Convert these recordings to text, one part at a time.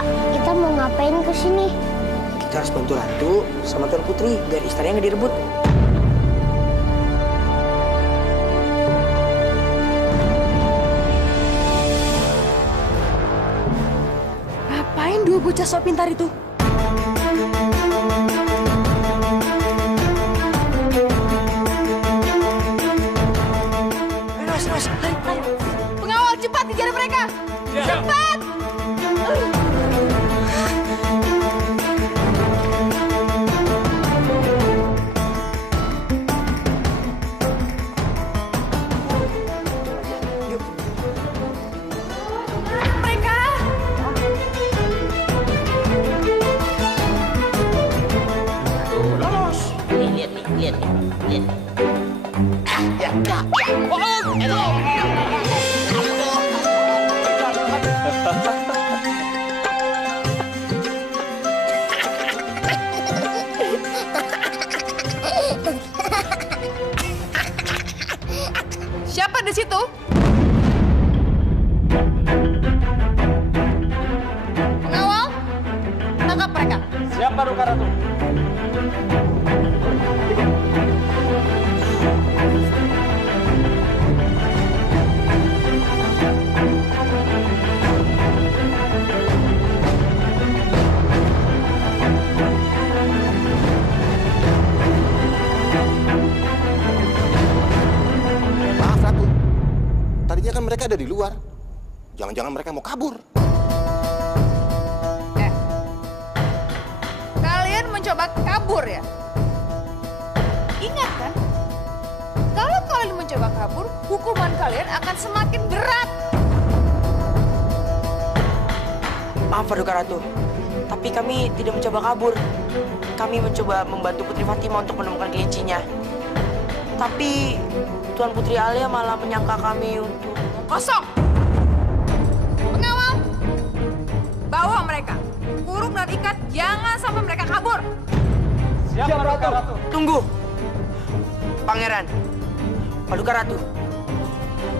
Kak, kita mau ngapain ke sini? Kita harus bantu Ratu sama Tuan Putri biar istananya nggak direbut. Ngapain dua bocah sok pintar itu? Mas, Pengawal, cepat kejar mereka! Cepat! Mereka! Lihat nih. Siapa di situ? Pengawal, tangkap mereka. Siapa Duka Ratu? Maaf Ratu, tadinya kan mereka ada di luar. Jangan-jangan mereka mau kabur. Kalian mencoba kabur ya? Ingat kan? Kalau kalian mencoba kabur, hukuman kalian akan semakin berat. maaf Paduka Ratu. Tapi kami tidak mencoba kabur. Kami mencoba membantu Putri Fatima untuk menemukan kelincinya. Tapi Tuan Putri Alia malah menyangka kami untuk... Kosong! Pengawal, bawa mereka. Kurung dan ikat, jangan sampai mereka kabur. Siapa Duka Ratu? Tunggu! Pangeran, Paduka Ratu.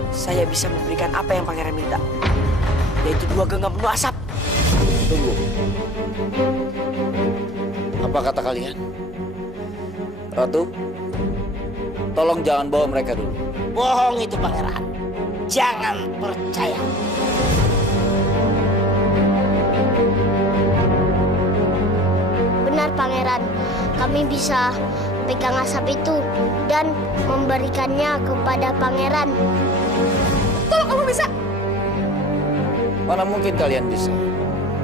Saya bisa memberikan apa yang Pangeran minta. Yaitu 2 genggam penuh asap. Tunggu. Apa kata kalian? Ratu, tolong jangan bawa mereka dulu. Bohong itu pangeran. Jangan percaya. Benar, Pangeran. Kami bisa pegang asap itu dan memberikannya kepada Pangeran. Kalau kamu bisa. Mana mungkin kalian bisa?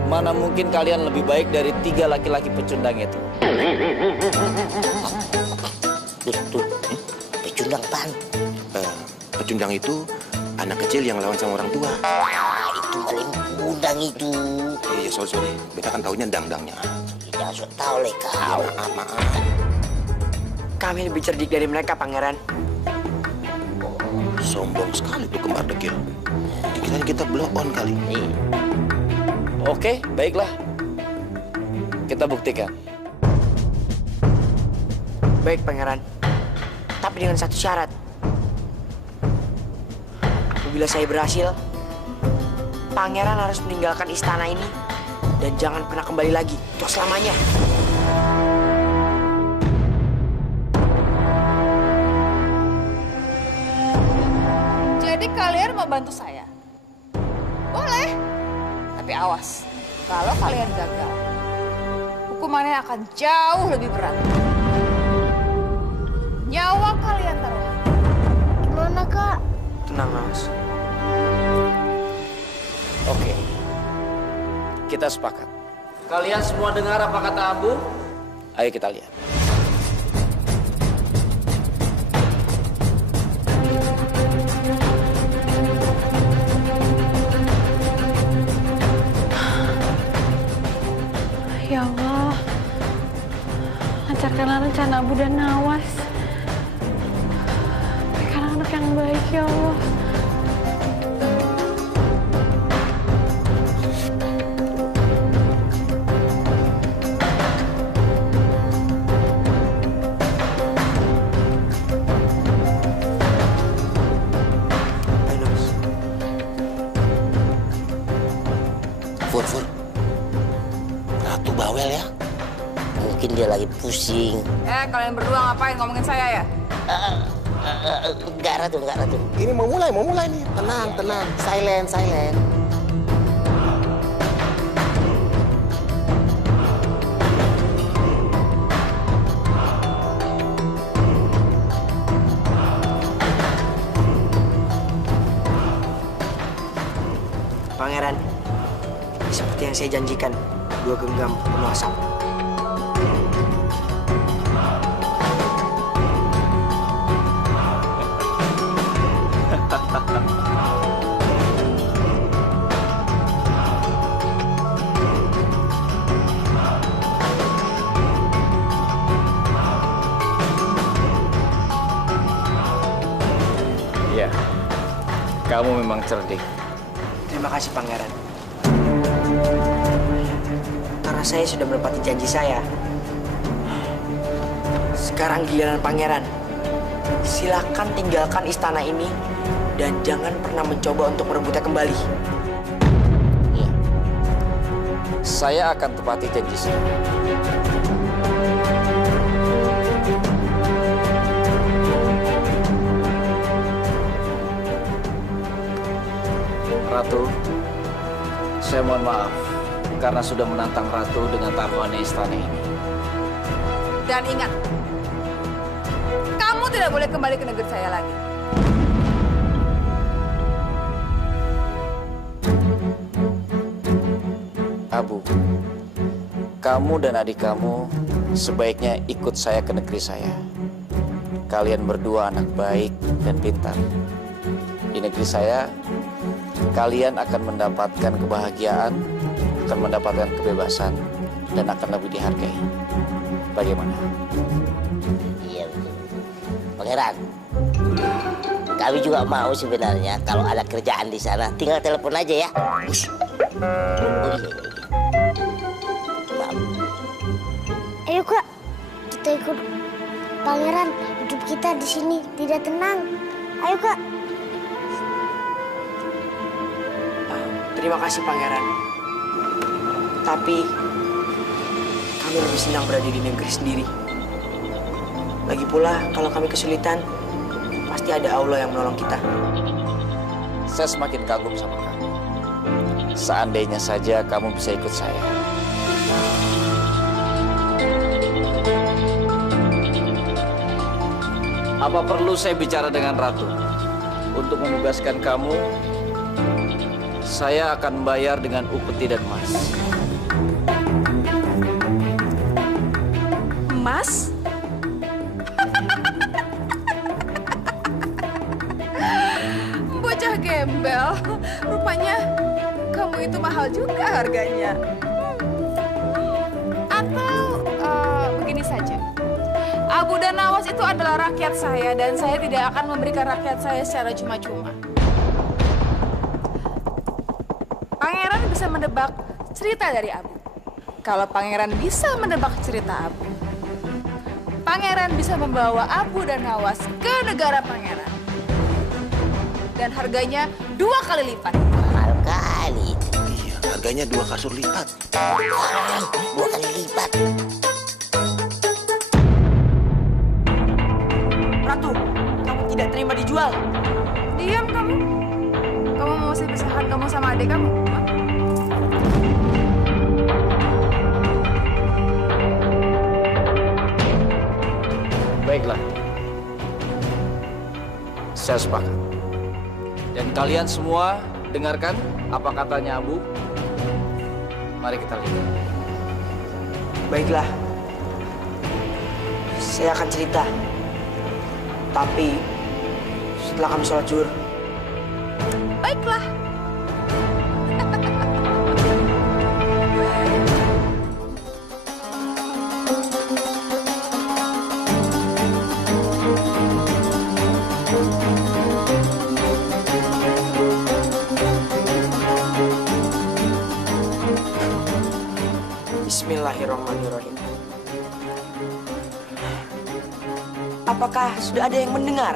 Mana mungkin kalian lebih baik dari 3 laki-laki pecundang itu? Tuh. Pecundang pan. Pecundang itu anak kecil yang lawan sama orang tua. Itu paling undang itu. Iya, sorry. Beta kan taunya dang-dangnya. Tidak sok tahu le kau. Maaf. Kami lebih cerdik dari mereka, Pangeran. Sombong sekali tuh kembar dekil. Dikira kita blow on kali. Oke, baiklah. Kita buktikan. Baik, Pangeran. Tapi dengan satu syarat. Apabila saya berhasil, Pangeran harus meninggalkan istana ini dan jangan pernah kembali lagi untuk selamanya. Jadi kalian mau bantu saya? Boleh. Tapi awas, kalau kalian gagal, hukumannya akan jauh lebih berat. Nyawa kalian taruhan. Gimana, Kak? Tenang, Mas. Oke. Kita sepakat. Kalian semua dengar apa kata Ambu? Ayo kita lihat. Ya Allah, lancarkanlah rencana Abu dan Nawas. Berikan anak yang baik, ya Allah. Fur. Ratu bawel ya. Mungkin dia lagi pusing. Kalian berdua ngapain ngomongin saya ya? Enggak, Ratu. Ini mau mulai nih. Tenang. Silent. Pangeran, seperti yang saya janjikan, 2 genggam penuh asap. Iya, kamu memang cerdik. Terima kasih, Pangeran. Karena saya sudah menepati janji saya. Sekarang giliran Pangeran. Silakan tinggalkan istana ini dan jangan pernah mencoba untuk merebutnya kembali. Iya. Saya akan tepati janji saya. Ratu, saya mohon maaf karena sudah menantang Ratu dengan taruhannya istana ini. Dan ingat, kamu tidak boleh kembali ke negeri saya lagi. Abu, kamu dan adik kamu sebaiknya ikut saya ke negeri saya. Kalian berdua anak baik dan pintar. Di negeri saya, kalian akan mendapatkan kebahagiaan, akan mendapatkan kebebasan, dan akan lebih dihargai. Bagaimana? Iya betul. Pangeran, kami juga mau sebenarnya kalau ada kerjaan di sana, tinggal telepon aja ya. Oh iya. Maaf. Ayo Kak, kita ikut Pangeran. Hidup kita di sini tidak tenang. Ayo Kak. Terima kasih, Pangeran. Tapi kami lebih senang berada di negeri sendiri. Lagi pula, kalau kami kesulitan, pasti ada Allah yang menolong kita. Saya semakin kagum sama kamu. Seandainya saja kamu bisa ikut saya. Apa perlu saya bicara dengan Ratu untuk membebaskan kamu? Saya akan bayar dengan upeti dan emas. Emas? Bocah gembel. Rupanya kamu itu mahal juga harganya. Atau begini saja. Abu dan Nawas itu adalah rakyat saya dan saya tidak akan memberikan rakyat saya secara cuma-cuma. Pangeran bisa menebak cerita dari Abu. Kalau Pangeran bisa menebak cerita Abu, Pangeran bisa membawa Abu dan Nawas ke negara Pangeran. Dan harganya 2 kali lipat. Mahal kali. Iya, harganya 2 kasur lipat. 2 kali lipat. Ratu, kamu tidak terima dijual. Diam kamu. Kamu mau saya pisahkan kamu sama adik kamu? Hah? Baiklah. Saya sepakat. Dan kalian semua dengarkan apa katanya Abu. Mari kita lihat. Baiklah. Saya akan cerita. Tapi setelah kami sholat zuhur. Baiklah. Bismillahirrahmanirrahim. Apakah sudah ada yang mendengar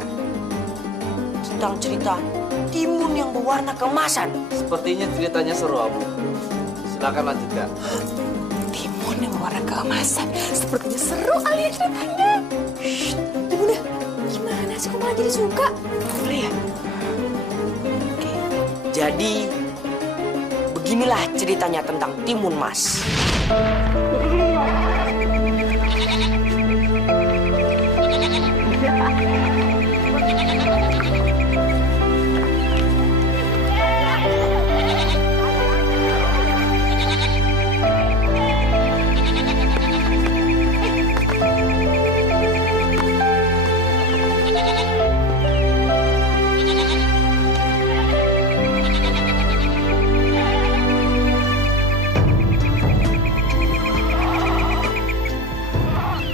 tentang cerita timun yang berwarna keemasan? Sepertinya ceritanya seru, Abu. Silakan lanjutkan. Timun Ini warna keemasan. Sepertinya seru Alia ceritanya. Shh, Bunda, gimana sih kok malah jadi suka? Boleh ya? Oke. Jadi, beginilah ceritanya tentang Timun Mas.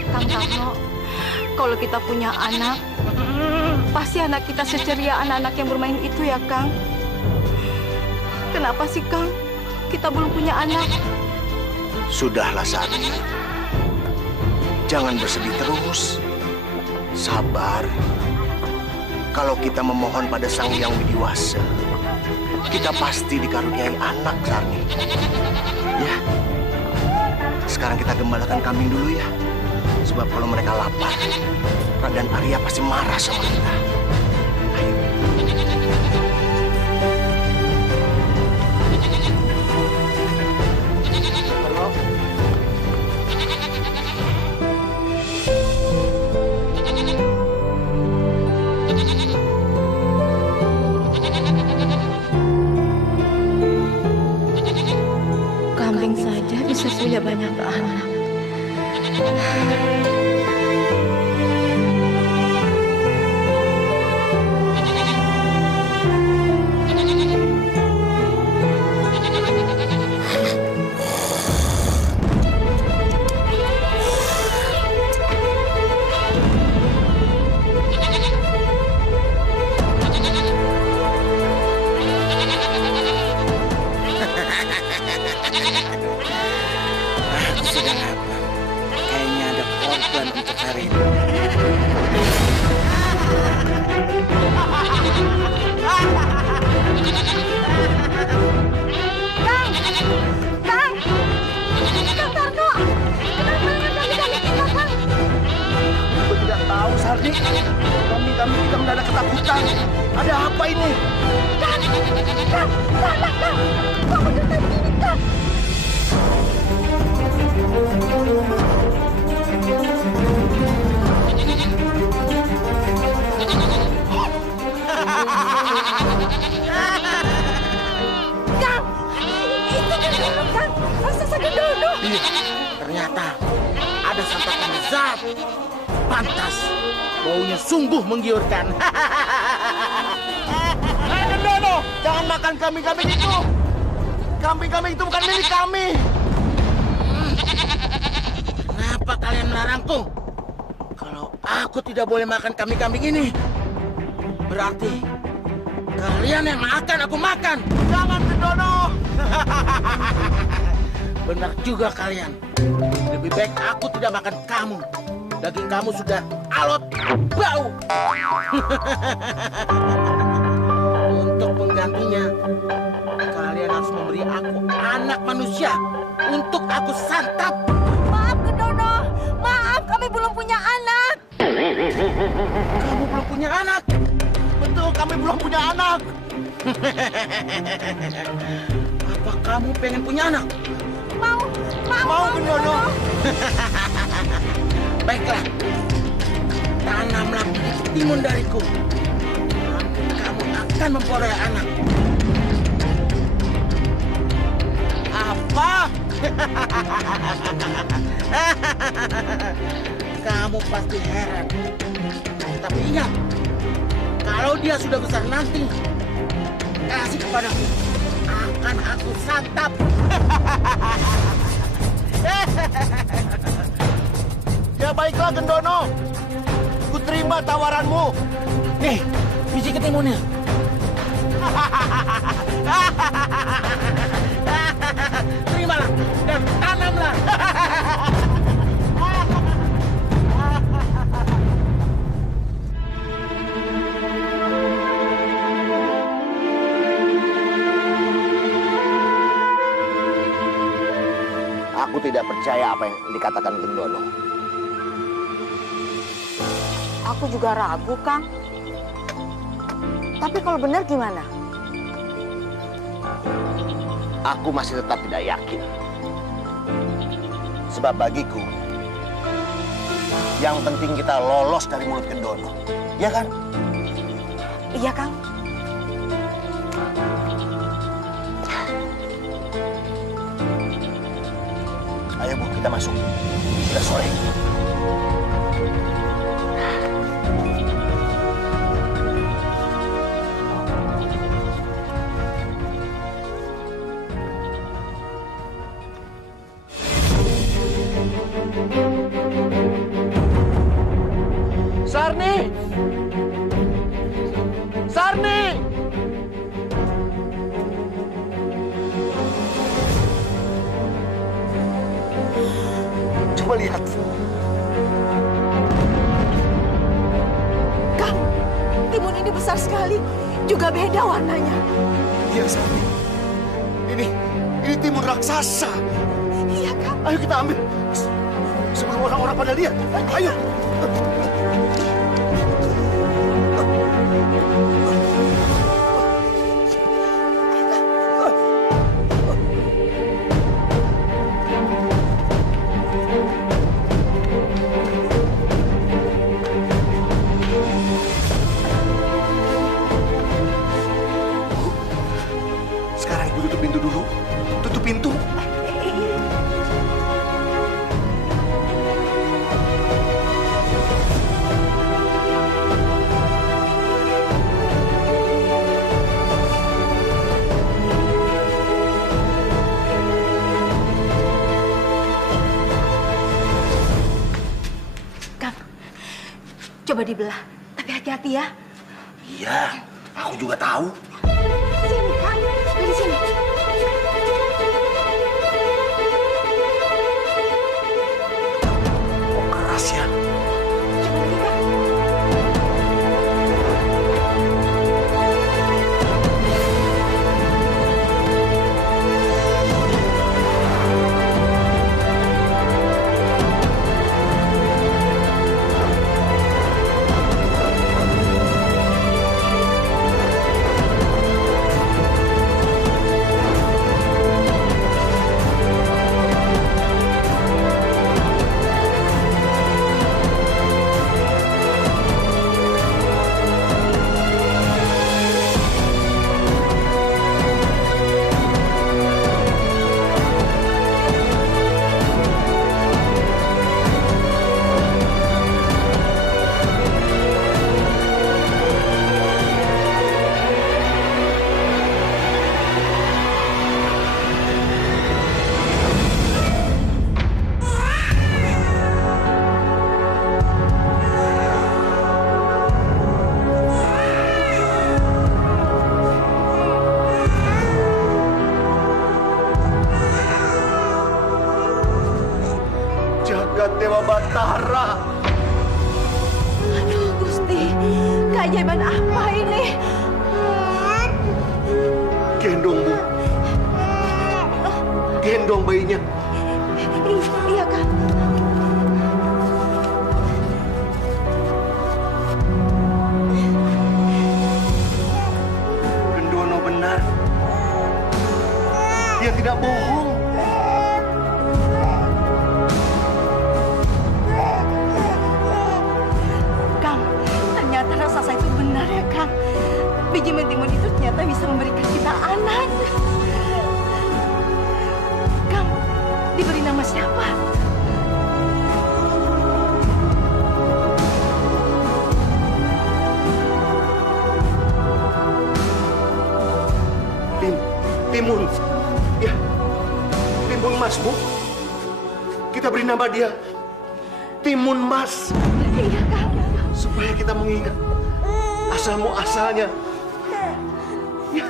Kang Tarno, kalau kita punya anak, pasti anak kita seceria anak-anak yang bermain itu ya, Kang. Kenapa sih, Kang? Kita belum punya anak. Sudahlah, Sari. Jangan bersedih terus. Sabar. Kalau kita memohon pada Sang Hyang Widiwasa, kita pasti dikaruniai anak, Sarni. Ya. Sekarang kita gembalakan kambing dulu ya. Sebab kalau mereka lapar, Raden Arya pasti marah sama kita. Ayo. Kambing saja bisa punya banyak anak. Aku sedang apa? Kayaknya ada korban untuk hari ini. Kang Tarno, kenapa yang kami kita, Kang? Aku tidak tahu, Sardi. Kami kita mendadak ketakutan. Ada apa ini? Kang, kok begitu begini, Kang? Kang, itu Gendono, Kang. Raksasa Gendono. Iya, ternyata ada santapan zat. Pantas, baunya sungguh menggiurkan. Hei Gendono, jangan makan kambing-kambing itu. Kambing-kambing itu bukan milik kami. Kenapa kalian melarangku? Kalau aku tidak boleh makan kambing-kambing ini, berarti kalian yang akan aku makan. Jangan, Gendono. Benar juga kalian. Lebih baik aku tidak makan kamu. Daging kamu sudah alot, bau. Untuk penggantinya, kalian harus memberi aku anak manusia untuk aku santap. Maaf, Gendono. Maaf, kami belum punya anak. Kamu belum punya anak? Betul, kami belum punya anak. Apa kamu pengen punya anak? Mau, Gendono. Baiklah, tanamlah bibit timun dariku. Kamu akan memperoleh anak. Apa? Kamu pasti heran. Tapi ingat, kalau dia sudah besar nanti, kasih kepadaku. Akan aku santap. Ya baiklah, Gendono. Ku terima tawaranmu. Nih, biji ketimunnya. Terimalah dan tanamlah. Aku tidak percaya apa yang dikatakan Gendono. Aku juga ragu, Kang. Tapi kalau benar gimana? Aku masih tetap tidak yakin. Sebab bagiku, yang penting kita lolos dari mulut Gendono. Ya kan? Iya, Kang. Ayo Bu, kita masuk. Sudah sore. Sarni! Sarni! Coba lihat. Kang, timun ini besar sekali. Juga beda warnanya. Iya, Sarni. Ini timun raksasa. Iya, Kang. Ayo kita ambil. Sebelum orang-orang pada lihat. Ayo. Sekarang Ibu tutup pintu dulu. Tutup pintu. Kang, coba dibelah. Tapi hati-hati ya. Iya, aku juga tahu. Sini, Kang. Dari sini. Oh, keras ya. Coba lagi, Kang. Jagat Dewa Batara. Aduh, Gusti. Keajaiban apa ini? Gendong, Bu. Gendong bayinya. Iya, Kang. Gendono benar. Dia tidak bohong. Kang, ternyata raksasa itu benar ya, Kang. Biji mentimun itu ternyata bisa memberikan kita anak. Kang, diberi nama siapa? Timun. Ya. Timun Mas, Bu. Kita beri nama dia Timun Mas. Iya, Kang. Supaya kita mengingat asal muasalnya. Ya.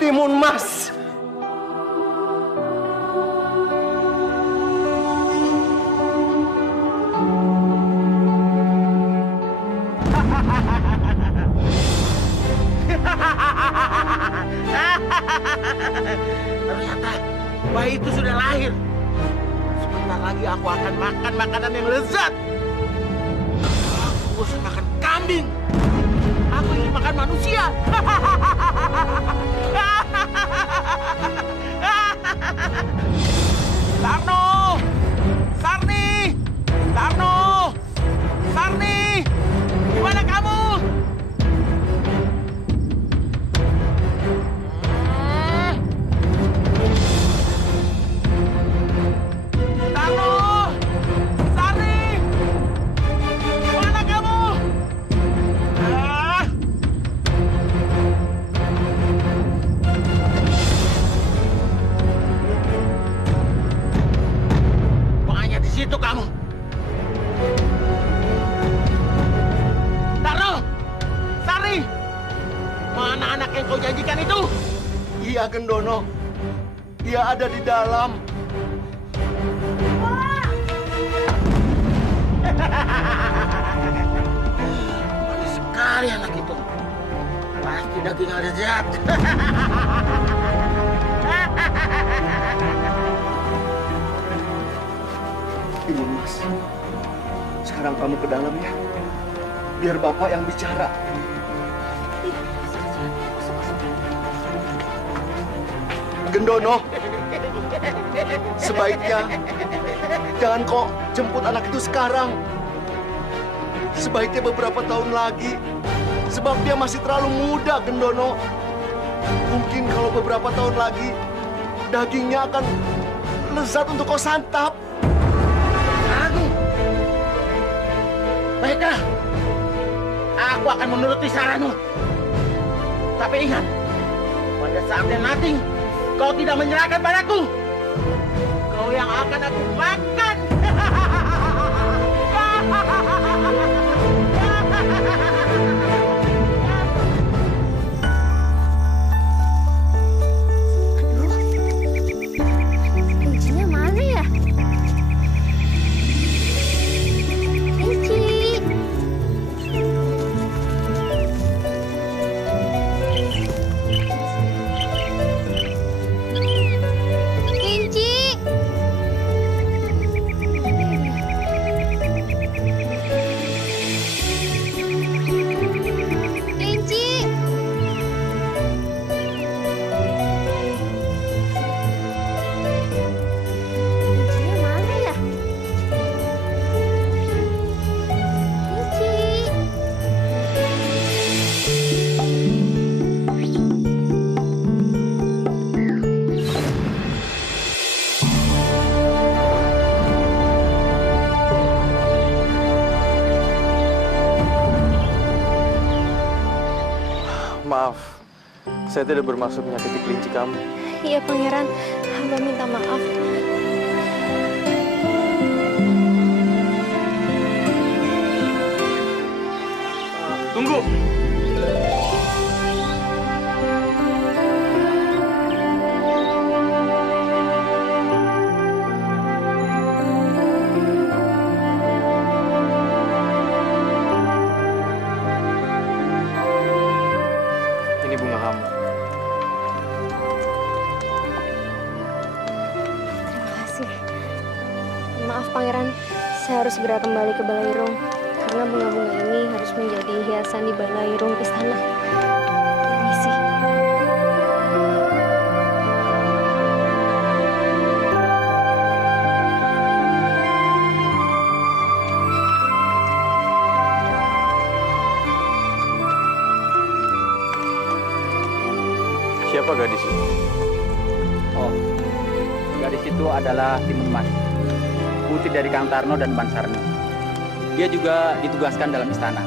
Timun Mas. Ternyata bayi itu sudah lahir. Sebentar lagi aku akan makan makanan yang lezat. Aku bosan makan kambing. Aku ingin makan manusia. Tarno! Sarni! Tarno! Sarni! Di mana kamu? Tarno! Sarni! Di mana kamu? Pokoknya di situ kamu. Tarno! Sari! Mana anak yang kau janjikan itu? Iya, Gendono. Dia ada di dalam. Manis sekali anak itu. Pasti daging ada zat. Timun Mas, sekarang kamu ke dalam ya. Biar Bapak yang bicara. Gendono, sebaiknya jangan kok jemput anak itu sekarang. Sebaiknya beberapa tahun lagi. Sebab dia masih terlalu muda, Gendono. Mungkin kalau beberapa tahun lagi, dagingnya akan lezat untuk kau santap. Aku. Baiklah. Aku akan menuruti saranmu. Tapi ingat, pada saatnya nanti, kau tidak menyerahkan padaku. Kau yang akan aku makan. Kuncinya mana ya? Kunci. Kunci. Kuncinya mana ya? Kunci. Maaf, saya tidak bermaksud menyakiti kelinci kamu. Iya, Pangeran. Hamba minta maaf. Tunggu! Ini bunga kamu. Terima kasih. Maaf, Pangeran. Saya harus segera kembali ke Balairung. Karena bunga-bunga ini harus menjadi hiasan di Balairung istana. Permisi. Siapa gadis itu? Oh, gadis itu adalah Timun Mas, putri dari Kang Tarno dan Ban Sarni. Dia juga ditugaskan dalam istana.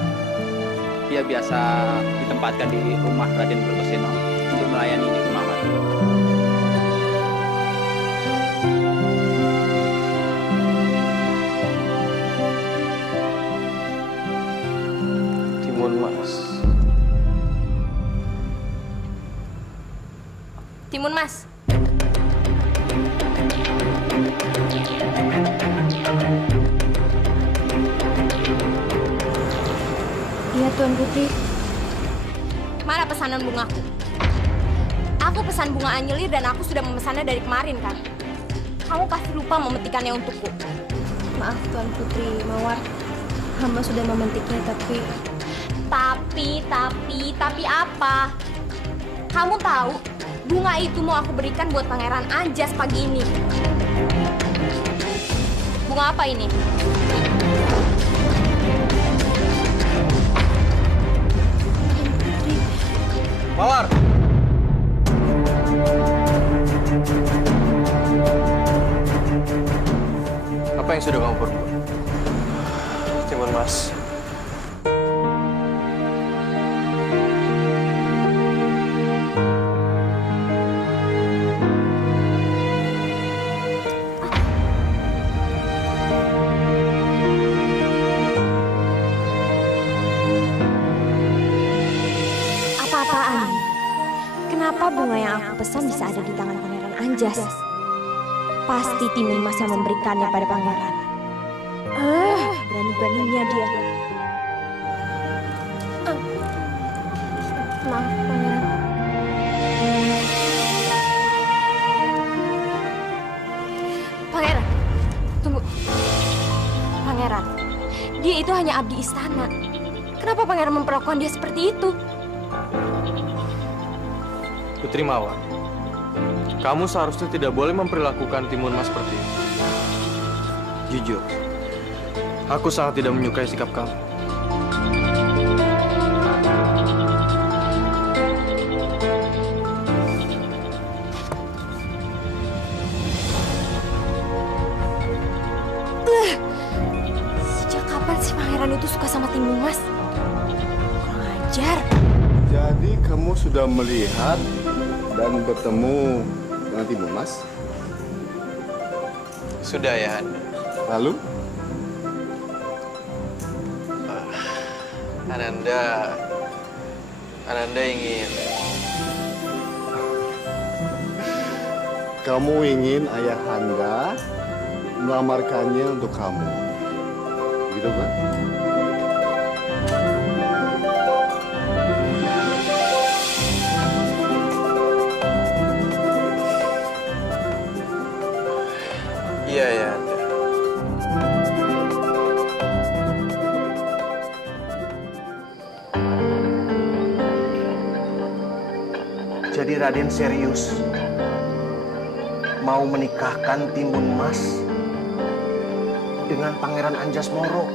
Dia biasa ditempatkan di rumah Raden Bertoseno untuk melayani di Kumamat. Timun Mas. Timun Mas. Iya, Tuan Putri. Mana pesanan bungaku? Aku pesan bunga anyelir dan aku sudah memesannya dari kemarin, kan? kamu pasti lupa memetikannya untukku. Maaf Tuan Putri Mawar, hamba sudah memetiknya Tapi apa? Kamu tahu, bunga itu mau aku berikan buat Pangeran Anjas pagi ini. Bunga apa ini? Mawar! Apa yang sudah kamu perbuat? Timun Mas. Apa-apaan? Kenapa bunga yang aku pesan bisa ada di tangan Pangeran Anjas? Pasti Timun Mas yang memberikannya pada pangeran. Berani-beraninya dia. Maaf, Pangeran. Pangeran, tunggu. Pangeran, dia itu hanya abdi istana. Kenapa Pangeran memperlakukan dia seperti itu? Putri Mawar, kamu seharusnya tidak boleh memperlakukan Timun Mas seperti itu. Jujur, aku sangat tidak menyukai sikap kamu. Sejak kapan sih Pangeran itu suka sama Timun Mas? Kurang ajar. Jadi kamu sudah melihat dan bertemu dengan Timun Mas? Sudah ya, Anda. Lalu? Ananda ingin... Kamu ingin ayahanda melamarkannya untuk kamu. Gitu kan? Iya ya, Anda. Jadi Raden serius mau menikahkan Timun Mas dengan Pangeran Anjas Moro.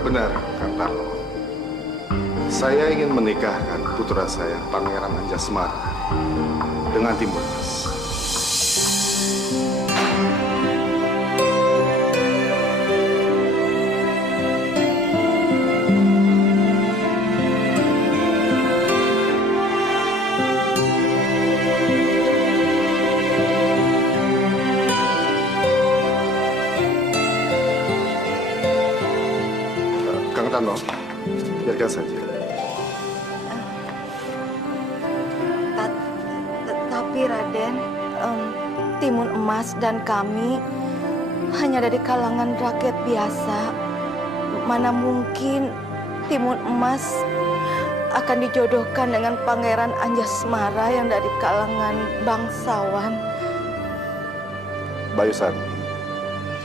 Benar, Kang Tarno. Saya ingin menikahkan putra saya, Pangeran Anjasmara, dengan Timun Mas. Kang Tarno, biarkan saja. Tapi Raden, Timun Emas dan kami hanya dari kalangan rakyat biasa. Mana mungkin Timun Emas akan dijodohkan dengan Pangeran Anjasmara yang dari kalangan bangsawan. Bayusan,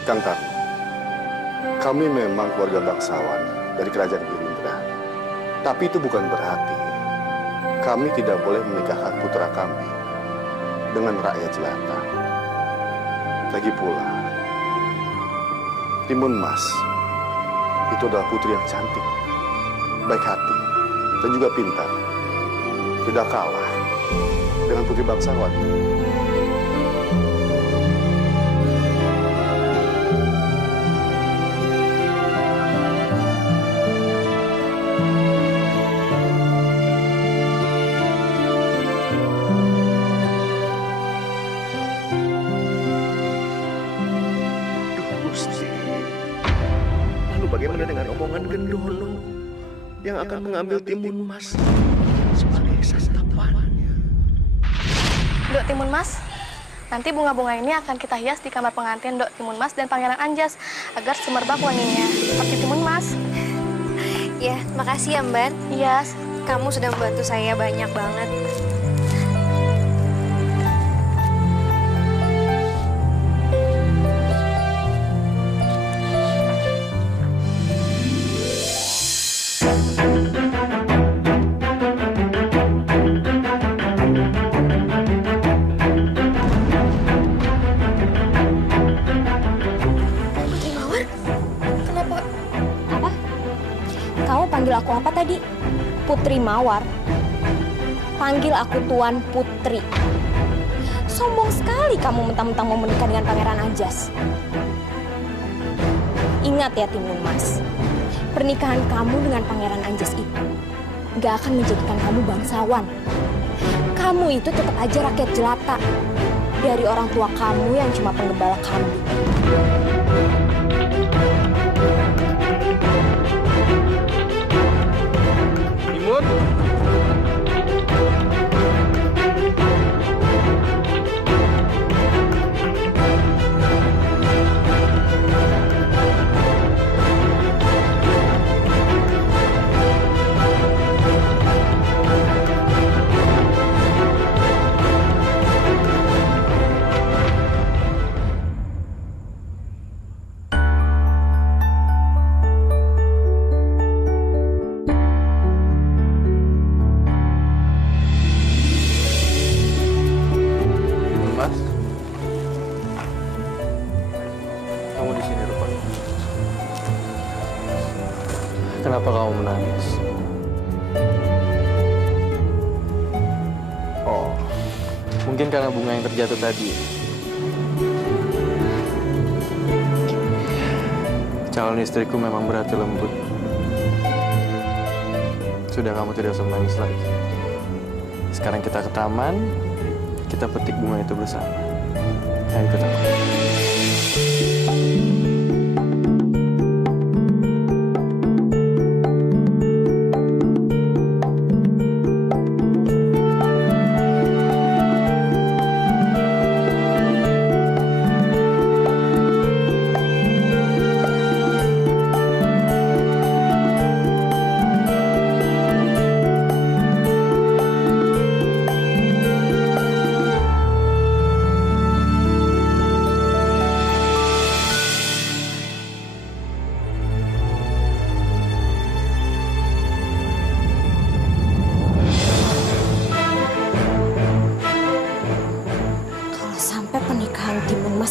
Kang Tarno, kami memang keluarga bangsawan dari kerajaan Girindra. Tapi itu bukan berarti kami tidak boleh menikahkan putra kami dengan rakyat jelata. Lagi pula, Timun Mas itu adalah putri yang cantik, baik hati, dan juga pintar. Tidak kalah dengan putri bangsawan. Bagaimana dengan omongan Gendolo yang akan mengambil Timun Mas sebagai santapannya? Dok Timun Mas, nanti bunga-bunga ini akan kita hias di kamar pengantin Dok Timun Mas dan Pangeran Anjas agar semerbak wanginya seperti Timun Mas. Ya, makasih ya Mbak. Iya. Kamu sudah membantu saya banyak banget. Panggil aku apa tadi? Putri Mawar. Panggil aku Tuan Putri. Sombong sekali kamu mentang-mentang mau menikah dengan Pangeran Anjas. Ingat ya Timun Mas, pernikahan kamu dengan Pangeran Anjas itu gak akan menjadikan kamu bangsawan. Kamu itu tetap aja rakyat jelata dari orang tua kamu yang cuma penggembala kambing. Timun? Kenapa kamu menangis? Oh, mungkin karena bunga yang terjatuh tadi. Calon istriku memang berhati lembut. Sudah, kamu tidak usah menangis lagi. Sekarang kita ke taman, kita petik bunga itu bersama. Ayo ikut aku.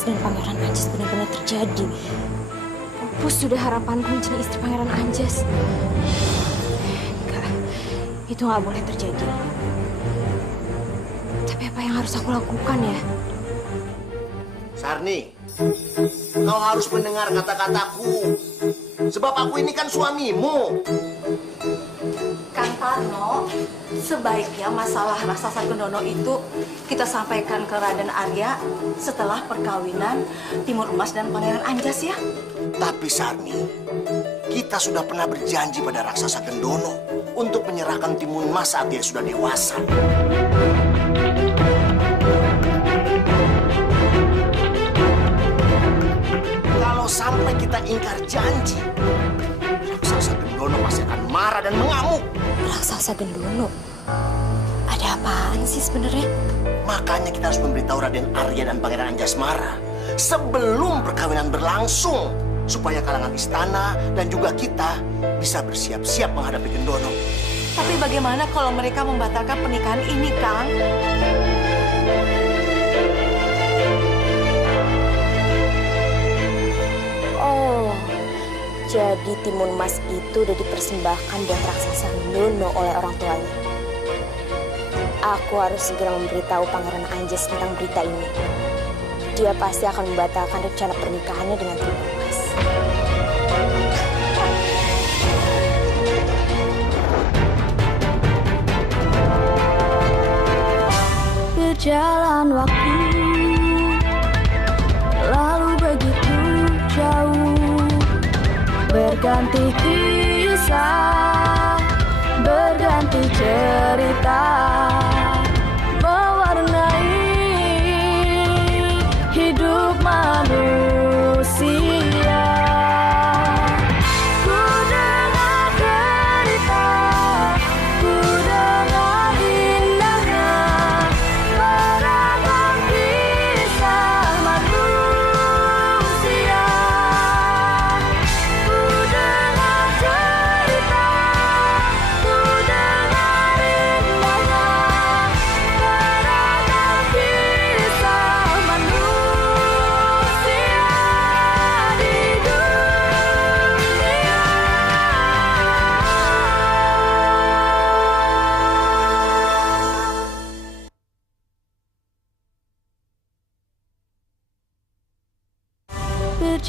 Dan Pangeran Anjas benar-benar terjadi. Pupus sudah harapanku menjadi istri Pangeran Anjas. Enggak, itu nggak boleh terjadi. Tapi apa yang harus aku lakukan ya? Sarni, kau harus mendengar kata-kataku. Sebab aku ini kan suamimu. Kang Tarno, sebaiknya masalah raksasa Gendono itu kita sampaikan ke Raden Arya setelah perkawinan Timur Emas dan Pangeran Anjas ya. Tapi Sarni, kita sudah pernah berjanji pada raksasa Gendono untuk menyerahkan Timur Emas saat dia sudah dewasa. Kalau sampai kita ingkar janji, raksasa Gendono pasti akan marah dan mengamuk. Raksasa Gendono? Ada apaan sih sebenarnya? Makanya kita harus memberitahu Raden Arya dan Pangeran Anjasmara sebelum perkawinan berlangsung, supaya kalangan istana dan juga kita bisa bersiap-siap menghadapi Gendono. Tapi bagaimana kalau mereka membatalkan pernikahan ini, Kang? Oh, jadi Timun Mas itu udah dipersembahkan buat raksasa Gendono oleh orang tuanya. Aku harus segera memberitahu Pangeran Anjas tentang berita ini. Dia pasti akan membatalkan rencana pernikahannya dengan Timun Mas. Berjalan waktu, lalu begitu jauh, berganti kisah, berganti cerita, mewarnai hidup manusia. Ku dengar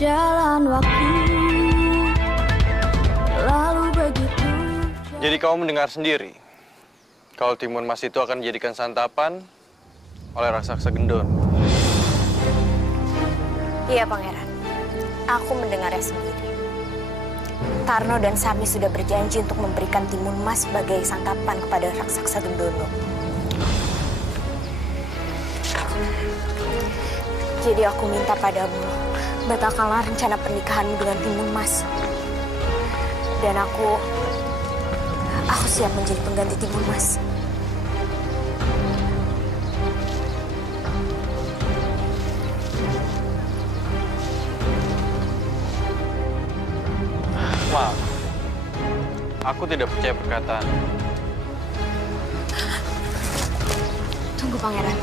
berjalan waktu, lalu begitu. Jadi kamu mendengar sendiri kalau timun mas itu akan dijadikan santapan oleh raksasa gendon. Iya, Pangeran. Aku mendengarnya sendiri. Tarno dan Sami sudah berjanji untuk memberikan timun mas sebagai santapan kepada raksasa Gendono. Jadi aku minta padamu, batalkanlah rencana pernikahanmu dengan timun mas. Dan aku siap menjadi pengganti timun mas. Maaf, aku tidak percaya perkataan. Tunggu, Pangeran.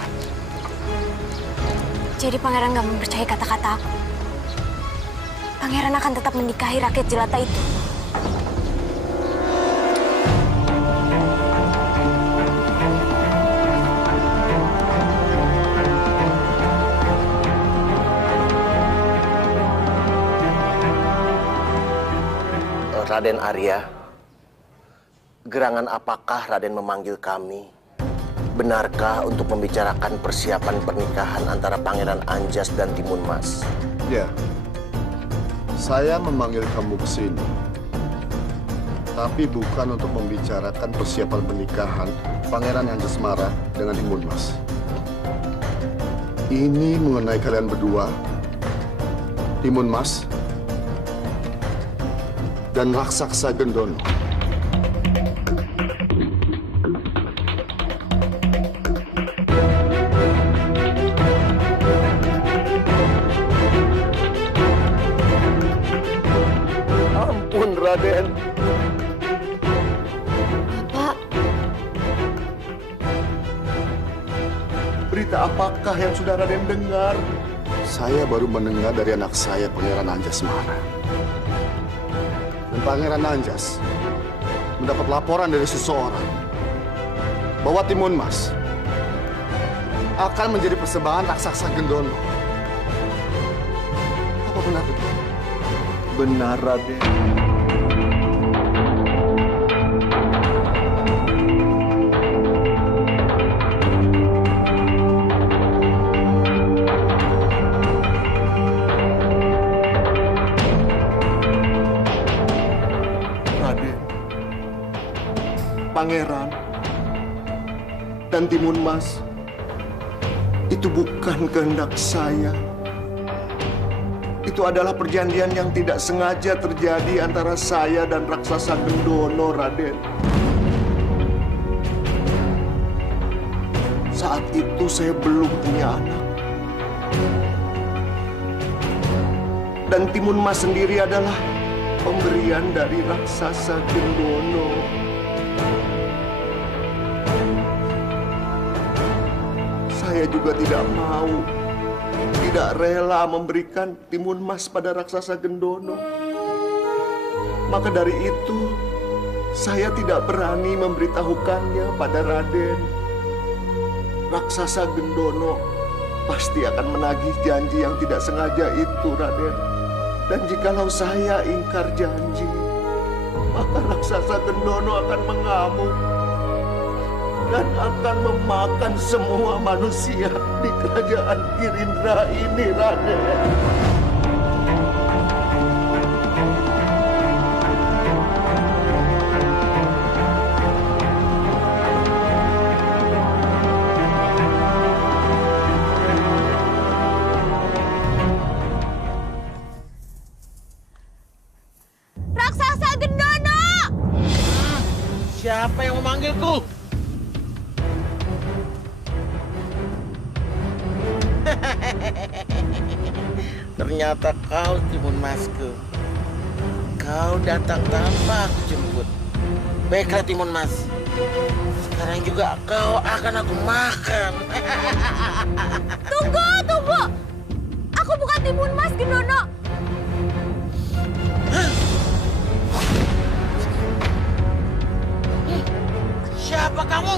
Jadi Pangeran gak mempercayai kata-kata aku. Pangeran akan tetap menikahi rakyat jelata itu. Raden Arya, gerangan apakah Raden memanggil kami? Benarkah untuk membicarakan persiapan pernikahan antara Pangeran Anjas dan Timun Mas? Ya, saya memanggil kamu ke sini. Tapi bukan untuk membicarakan persiapan pernikahan Pangeran Anjasmara dengan Timun Mas. Ini mengenai kalian berdua, Timun Mas dan raksasa Gendono. Ampun, Raden. Bapak, Berita apakah yang sudah Raden dengar? Saya baru mendengar dari anak saya, Pangeran Anjasmara. Dan Pangeran Anjas mendapat laporan dari seseorang bahwa Timun Mas akan menjadi persembahan raksasa Gendono. Apa benar begitu? Benar, Raden. Pangeran dan Timun Mas itu bukan kehendak saya. Itu adalah perjanjian yang tidak sengaja terjadi antara saya dan raksasa Gendono, Raden. Saat itu saya belum punya anak. Dan Timun Mas sendiri adalah pemberian dari raksasa Gendono. Saya juga tidak rela memberikan Timun Mas pada raksasa Gendono. Maka dari itu, saya tidak berani memberitahukannya pada Raden. Raksasa Gendono pasti akan menagih janji yang tidak sengaja itu, Raden. Dan jikalau saya ingkar janji, maka raksasa Gendono akan mengamuk dan akan memakan semua manusia di kerajaan Girindra ini, Raden. Raksasa Gendono! Siapa yang memanggilku? Ternyata kau, Timun Masku. Kau datang tanpa aku jemput. Baiklah, Timun Mas. Sekarang juga kau akan aku makan. Tunggu! Aku bukan Timun Mas, Gendono. Siapa kamu?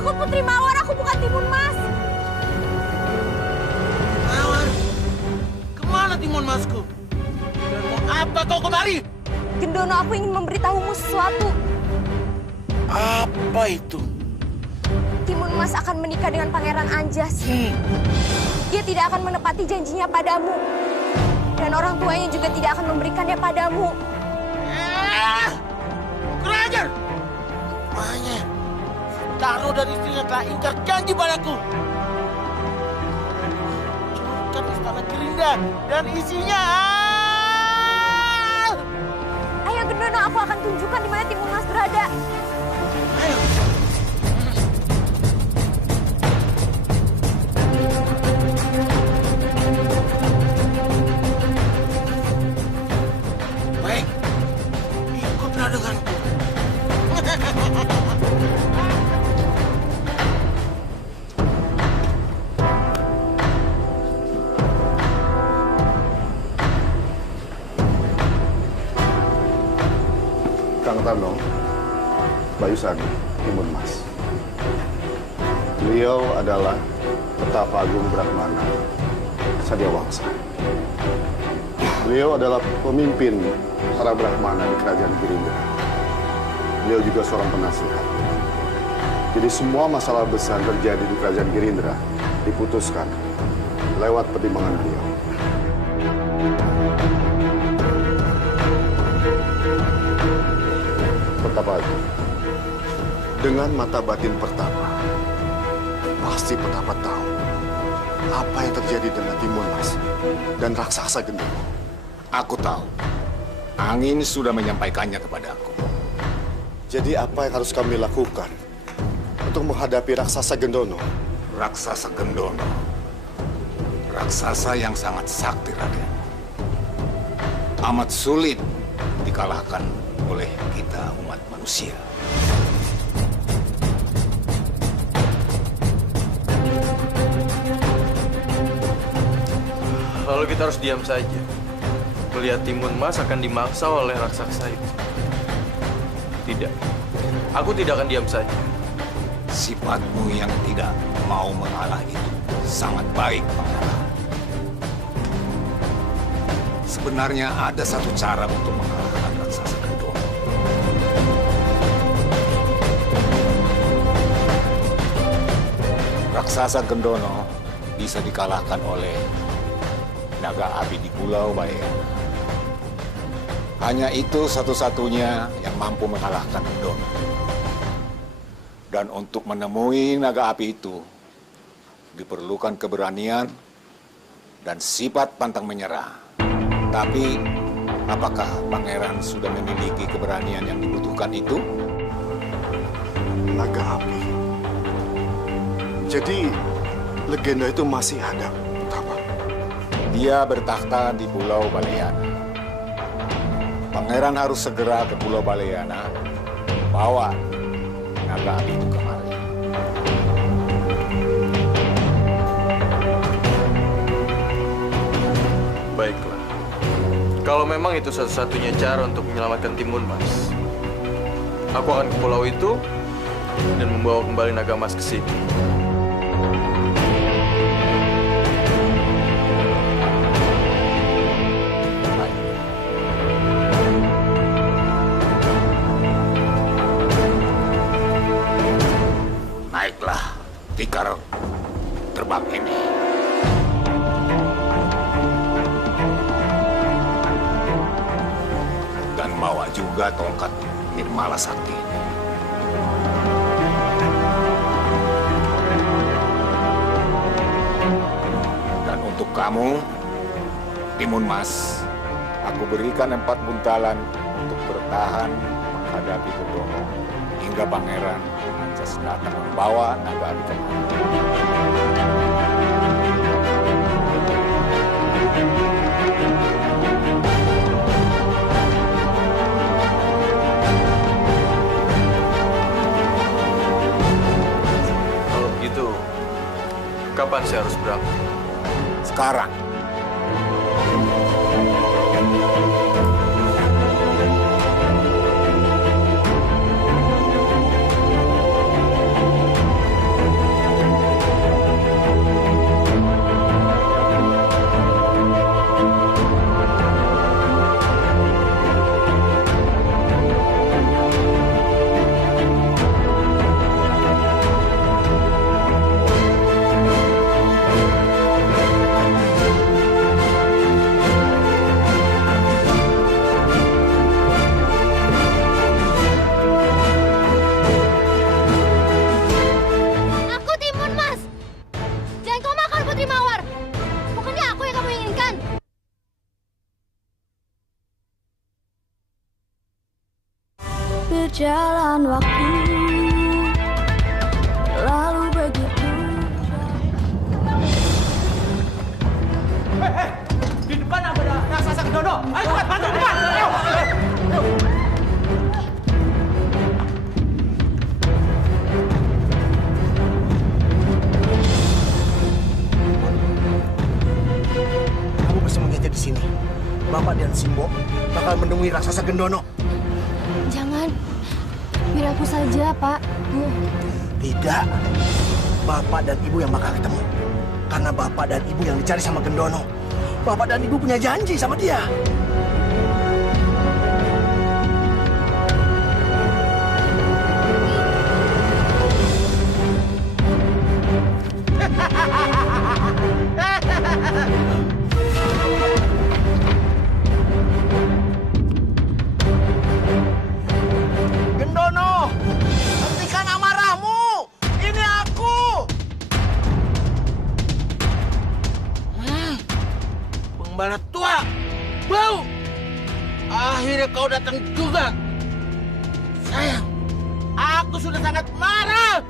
Aku Putri Mawar, aku bukan Timun Mas. Mengapa kau kemari? Gendono, aku ingin memberitahumu sesuatu. Apa itu? Timun Mas akan menikah dengan Pangeran Anjas. Dia tidak akan menepati janjinya padamu. Dan orang tuanya juga tidak akan memberikannya padamu. Kurang ajar! Makanya, Tarno dan istrinya telah ingkar janji padaku. Curkan istana Girinda dan isinya. Ayo Gendono, aku akan tunjukkan di mana Timun Mas berada. Ayo. Baik, ikutlah denganku. Kang Tarno, Bayu Sadi, Timun Mas. Beliau adalah Petapa Agung Brahmana Sadyawangsa. Beliau adalah pemimpin para Brahmana di Kerajaan Girinda. Beliau juga seorang penasihat. Jadi semua masalah besar terjadi di Kerajaan Girindra diputuskan lewat pertimbangan beliau. Petapa Agung, dengan mata batin Pertapa, pasti Petapa tahu apa yang terjadi dengan Timun Mas dan raksasa Gendono. Aku tahu. Angin sudah menyampaikannya kepadaku. Jadi apa yang harus kami lakukan untuk menghadapi raksasa Gendono? Raksasa Gendono. Raksasa yang sangat sakti, Raden. Amat sulit dikalahkan oleh kita umat manusia. Lalu kita harus diam saja, melihat Timun Mas akan dimangsa oleh raksasa itu. Tidak, aku tidak akan diam saja. Sifatmu yang tidak mau mengalah itu sangat baik, Pangeran. Sebenarnya ada satu cara untuk mengalahkan raksasa Gendono. Raksasa Gendono bisa dikalahkan oleh naga api di Pulau Balayana. Hanya itu satu-satunya yang mampu mengalahkan Gendono. Dan untuk menemui naga api itu, diperlukan keberanian dan sifat pantang menyerah. Tapi, apakah Pangeran sudah memiliki keberanian yang dibutuhkan itu? Naga api. Jadi, legenda itu masih ada, Petapa? Dia bertakhta di Pulau Balayana. Pangeran harus segera ke Pulau Balayana, bawa naga api itu kemari. Baiklah. Kalau memang itu satu-satunya cara untuk menyelamatkan Timun Mas, aku akan ke pulau itu dan membawa kembali naga emas ke sini. Naiklah tikar terbang ini. Dan bawa juga tongkat Nirmala Sakti ini. Dan untuk kamu, Timun Mas, aku berikan 4 buntalan untuk bertahan menghadapi Gendono hingga Pangeran Anjas datang membawa naga api kemari. Kalau begitu, kapan saya harus berangkat? Sekarang. berjalan waktu, lalu begitu. Di depan ada raksasa Kendono. Ayo cepat bantu depan. Ayo. Kamu bersembunyi aja di sini. Bapak dan Simbo bakal menemui raksasa Gendono. Jangan. Biar aku saja, Pak. Tidak. Bapak dan Ibu yang bakal ketemu. Karena Bapak dan Ibu yang dicari sama Gendono. Bapak dan Ibu punya janji sama dia. Gendono, hentikan amarahmu. Ini aku. Pembala tua, bau. Akhirnya kau datang juga. Sayang, aku sudah sangat marah.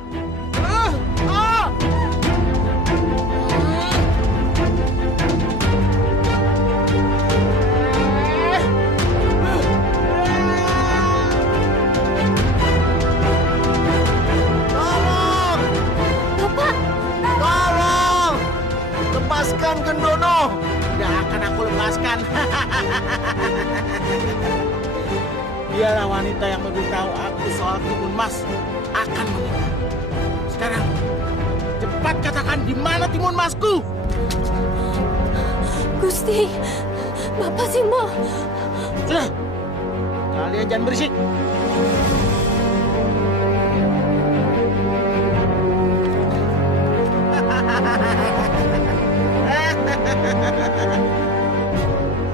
Lepaskan Gendono. Tidak akan aku lepaskan. Dialah wanita yang memberitahu aku soal Timun Mas akan menikah. Sekarang, cepat katakan di mana Timun Masku. Gusti, Bapak Simbo. Sudah, kalian jangan berisik.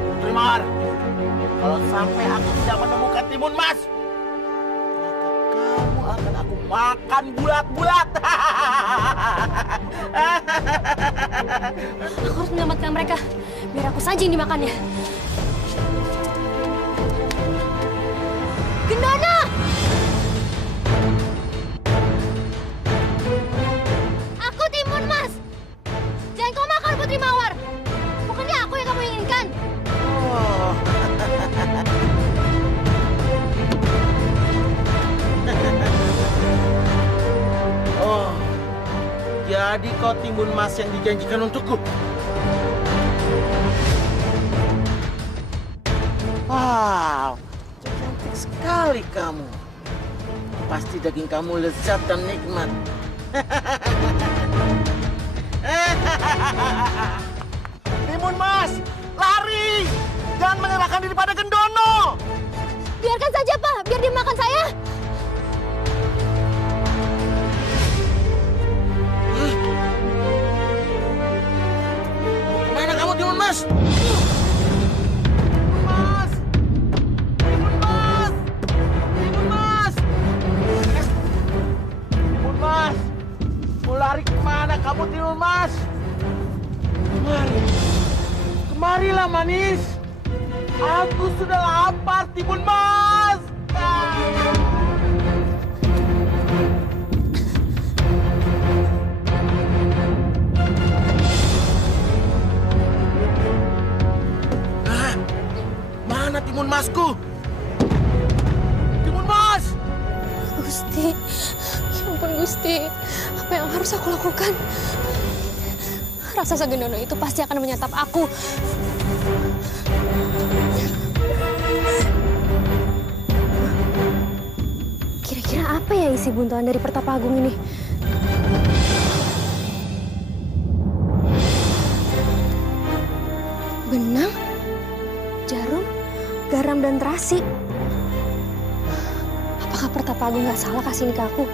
Putri Mawar, kalau sampai aku tidak menemukan Timun Mas, maka kamu akan aku makan bulat-bulat. Aku harus menyelamatkan mereka. Biar aku saja yang dimakannya. Gendono! Aku Timun Mas. Jangan kau makan Putri Mawar. Bukannya aku yang kamu inginkan. Oh, jadi kau Timun Mas yang dijanjikan untukku. Wow, cantik sekali kamu. Pasti daging kamu lezat dan nikmat. Timun Mas, lari! Jangan menyerahkan diri pada Gendono. Biarkan saja, Pak. Biar dia makan saya. Mana kamu Timun Mas? Lari kemana kamu Timun Mas? Kemarilah manis. Aku sudah lapar Timun Mas. Mana Timun Masku? Timun Mas! Gusti, ya ampun Gusti. Apa yang harus aku lakukan? Raksasa Gendono itu pasti akan menyantap aku. Kira-kira apa ya isi buntulan dari Pertapa Agung ini? Benang, jarum, garam, dan terasi. Apakah Pertapa Agung nggak salah kasih ini ke aku?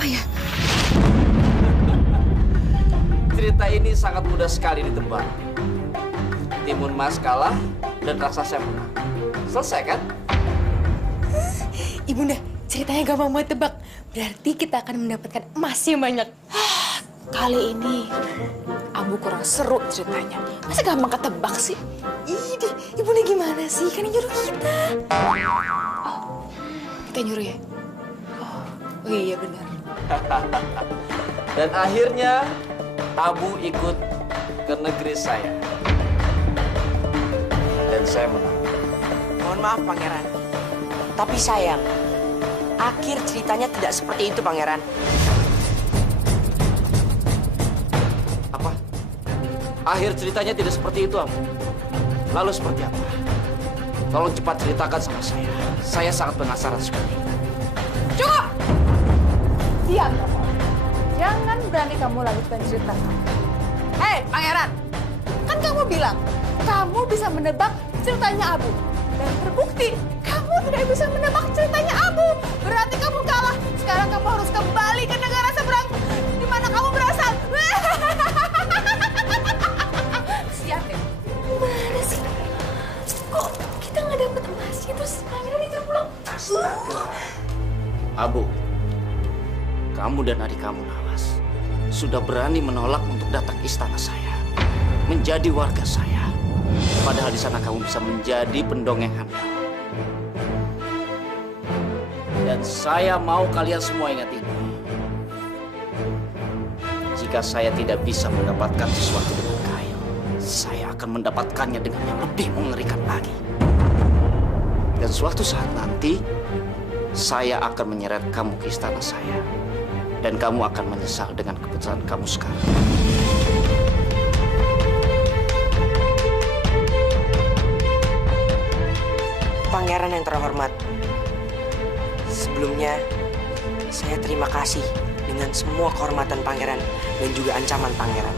Ya. Cerita ini sangat mudah sekali ditebak. Timun Mas kalah dan raksasa menang. Selesai kan? Ibunda, ceritanya gampang banget tebak. Berarti kita akan mendapatkan emas yang banyak. Kali ini Abu kurang seru ceritanya. Masa gampang ketebak sih? Ibunda gimana sih? Kan yang nyuruh kita. Oh, kita nyuruh ya? Oh iya benar. Dan akhirnya Abu ikut ke negeri saya. Dan saya menang. Mohon maaf, Pangeran. Tapi sayang, akhir ceritanya tidak seperti itu, Pangeran. Apa? Akhir ceritanya tidak seperti itu, Abu. Lalu seperti apa? Tolong cepat ceritakan sama saya. Saya sangat penasaran sekali. Cukup! Diam kamu. Jangan berani kamu lanjutkan cerita kamu. Hei, Pangeran! Kan kamu bilang, kamu bisa menebak ceritanya Abu. Dan terbukti, kamu tidak bisa menebak ceritanya Abu. Berarti kamu kalah. Sekarang kamu harus kembali ke negara seberang di mana kamu berasal. Siap ya? Gimana sih? Kok kita nggak dapet emasnya terus Pangeran itu pulang? Abu, kamu dan adik kamu Nawas sudah berani menolak untuk datang ke istana saya, menjadi warga saya. Padahal di sana kamu bisa menjadi pendongeng handal. Dan saya mau kalian semua ingat ini. Jika saya tidak bisa mendapatkan sesuatu dengan kail, saya akan mendapatkannya dengan yang lebih mengerikan lagi. Dan suatu saat nanti, saya akan menyeret kamu ke istana saya. Dan kamu akan menyesal dengan keputusan kamu sekarang. Pangeran yang terhormat, sebelumnya saya terima kasih dengan semua kehormatan Pangeran dan juga ancaman Pangeran.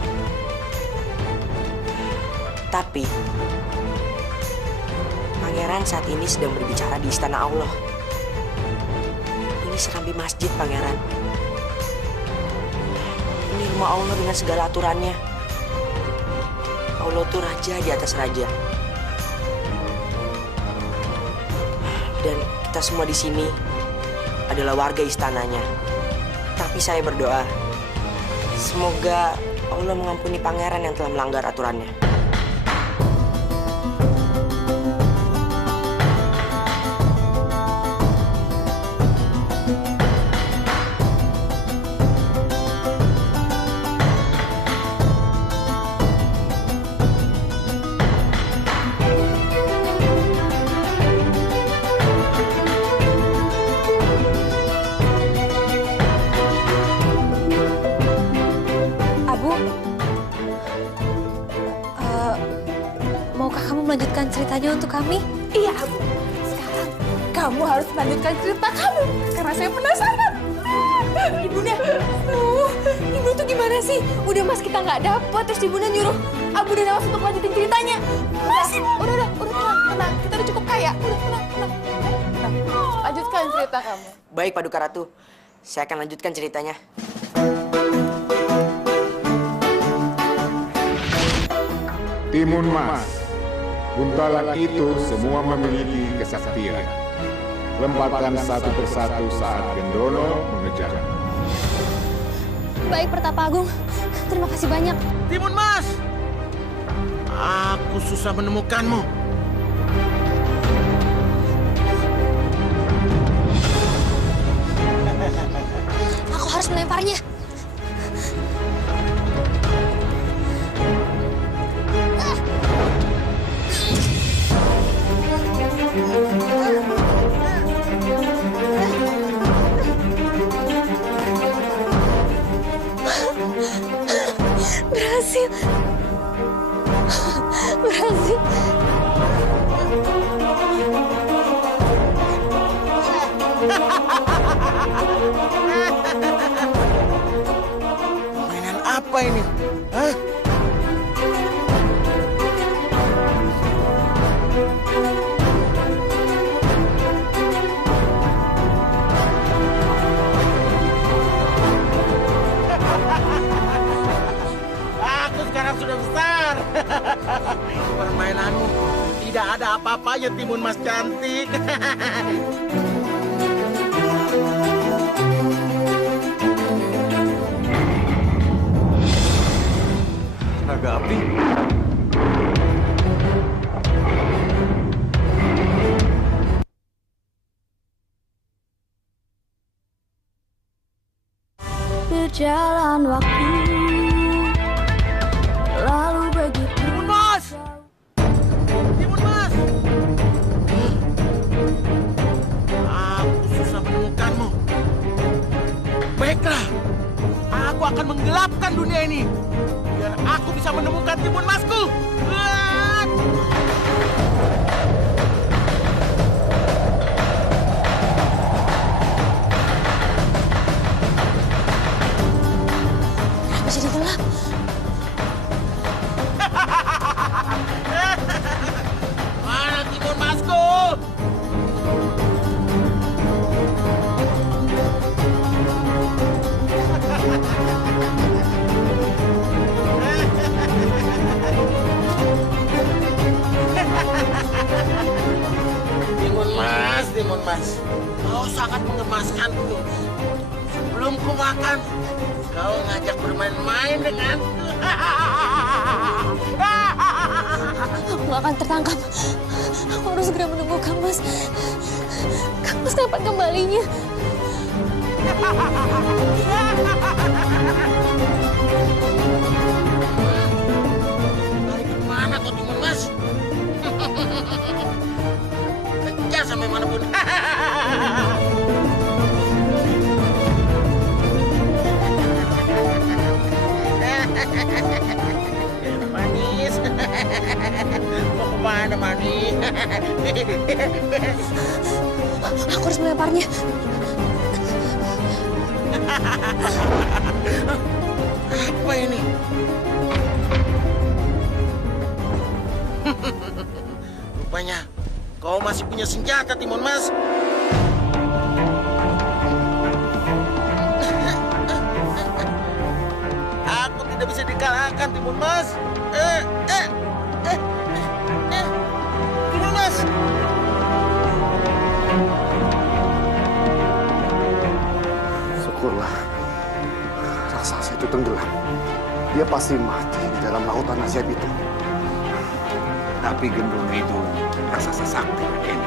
Tapi, Pangeran saat ini sedang berbicara di istana Allah. Ini serambi masjid, Pangeran. Ini rumah Allah dengan segala aturannya. Allah tuh raja di atas raja. Dan kita semua di sini adalah warga istananya. Tapi saya berdoa, semoga Allah mengampuni Pangeran yang telah melanggar aturannya. Melanjutkan ceritanya untuk kami? Iya, Abu. Sekarang kamu harus melanjutkan cerita kamu. Karena saya penasaran. Ibunda, Ibu tuh gimana sih? Udah Mas kita nggak dapet, terus Ibunda nyuruh Abu dan Nawas untuk lanjutin ceritanya. Mas, udah tenang. Kita udah cukup kaya. Udah, tenang. Lanjutkan cerita kamu. Baik, Paduka Ratu. Saya akan lanjutkan ceritanya. Timun Mas. Buntalan itu semua memiliki kesaktian. Lempatkan satu persatu saat Gendono mengejar. Baik, Pertapa Agung. Terima kasih banyak. Timun Mas! Aku susah menemukanmu. Aku harus melemparnya. Berhasil. Mainan apa ini? Hah? Aku sekarang sudah besar. Permainanmu tidak ada apa-apanya, Timun Mas cantik. Naga api? Berjalan waktu, lalu begitu. Timun Mas! Timun Mas! Aku susah menemukanmu. Baiklah, aku akan menggelapkan dunia ini biar aku bisa menemukan Timun Masku. Jadi gelap. Mana Timun Masku? Timun Mas, kau sangat menggemaskanku. Sebelum ku makan, kau ngajak bermain-main denganku. Aku gak akan tertangkap. Aku harus segera menunggu Kang Mas. Kang Mas kapan kembalinya? Lari kemana kau Timun Mas? Kejar sampai manapun. Manis. Mau kemana Manis? Aku harus melemparnya. Apa ini? Rupanya kau masih punya senjata, Timun Mas. Aku tidak bisa dikalahkan, Timun Mas. Timun Mas. Syukurlah raksasa itu tenggelam. Dia pasti mati di dalam lautan ajaib itu. Tapi Gendong itu raksasa sakti, Raden.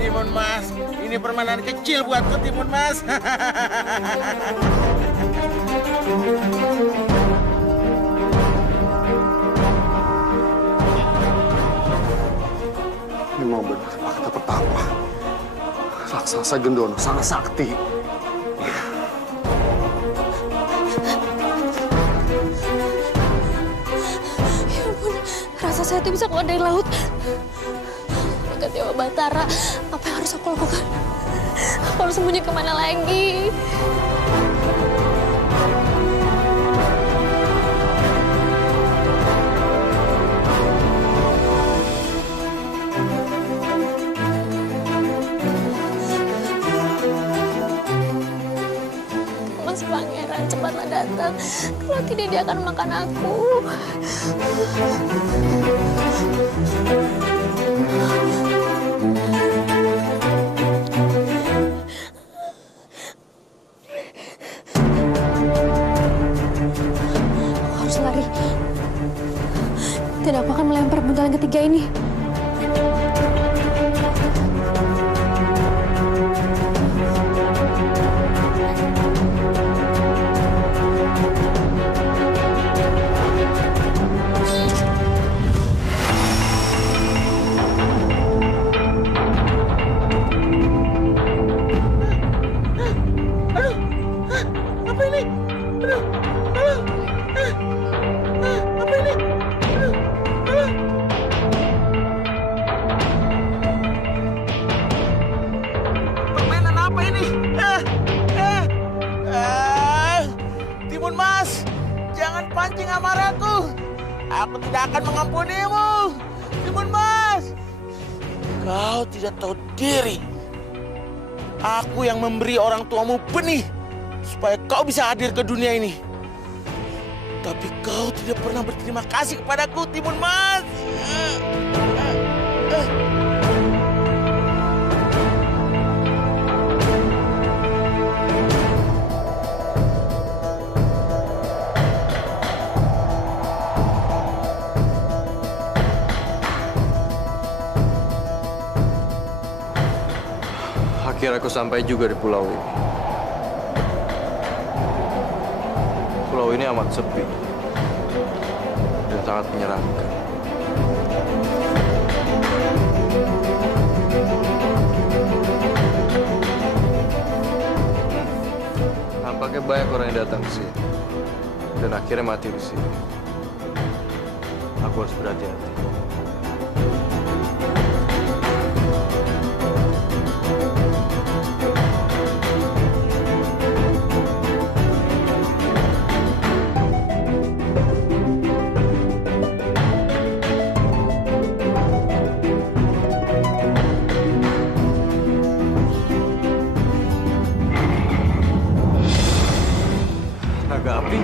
Timun Mas, ini permainan kecil buatku, Timun Mas. Memang benar kata pertama. Raksasa Gendono sangat sakti. Ya ampun, raksasa itu bisa keluar dari laut. Dekat Dewa Batara, apa yang harus aku lakukan? Aku harus sembunyi kemana lagi? Mas Pangeran, cepatlah datang. Kalau tidak, dia akan makan aku. Aku harus lari. Tidak, aku akan melempar buntalan ketiga ini. Timun Mas, jangan pancing amarahku. Aku tidak akan mengampunimu. Timun Mas, kau tidak tahu diri. Aku yang memberi orang tuamu benih supaya kau bisa hadir ke dunia ini. Tapi kau tidak pernah berterima kasih kepadaku, Timun Mas. Akhirnya aku sampai juga di pulau ini. Pulau ini amat sepi dan sangat menyeramkan. Nampaknya banyak orang yang datang ke sini dan akhirnya mati di sini. Aku harus berhati-hati. Naga api?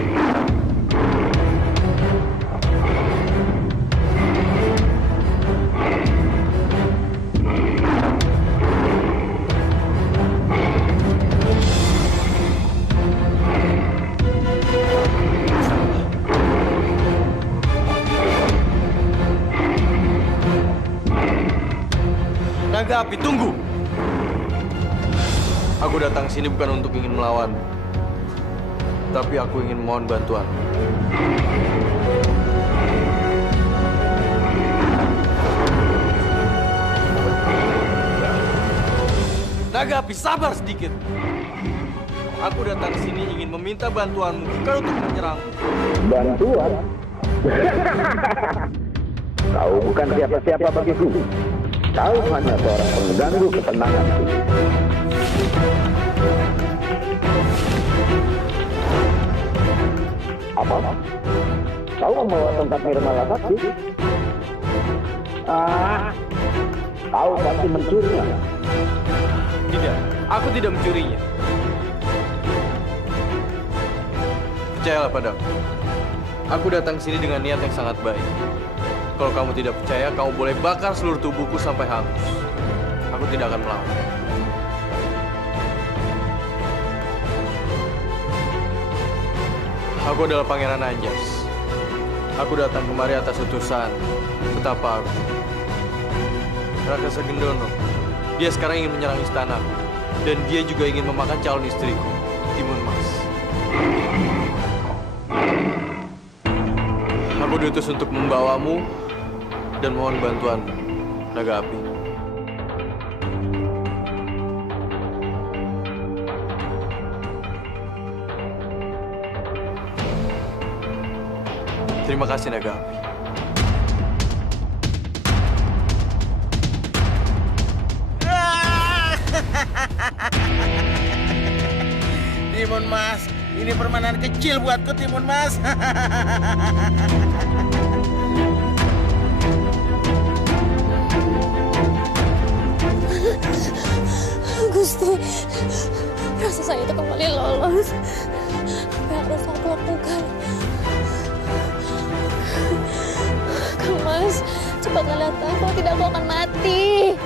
Naga api, tunggu! Aku datang sini bukan untuk ingin melawan, tapi aku ingin mohon bantuan. Naga api, sabar sedikit. Aku datang ke sini ingin meminta bantuanmu, bukan untuk menyerangmu. Bantuan? Kau bukan siapa-siapa bagiku. Kau hanya seorang pengganggu ketenanganku. Apa? Kau membawa tongkat Nirmala Sakti? Kau pasti mencurinya. Tidak, aku tidak mencurinya. Percayalah padaku. Aku datang sini dengan niat yang sangat baik. Kalau kamu tidak percaya, kamu boleh bakar seluruh tubuhku sampai hangus. Aku tidak akan melawan. Aku adalah Pangeran Anjas. Aku datang kemari atas utusan betapa aku. Rakasa Gendono. Dia sekarang ingin menyerang istana. Dan dia juga ingin memakan calon istriku, Timun Mas. Aku diutus untuk membawamu dan mohon bantuan, Naga Api. Terima kasih, Naga Api. Timun Mas, ini permainan kecil buatku, Timun Mas. Gusti, rasa saya itu kembali lolos. Apa yang harus aku lakukan? Kang Mas, cepatlah datang. Kalau tidak, aku akan mati.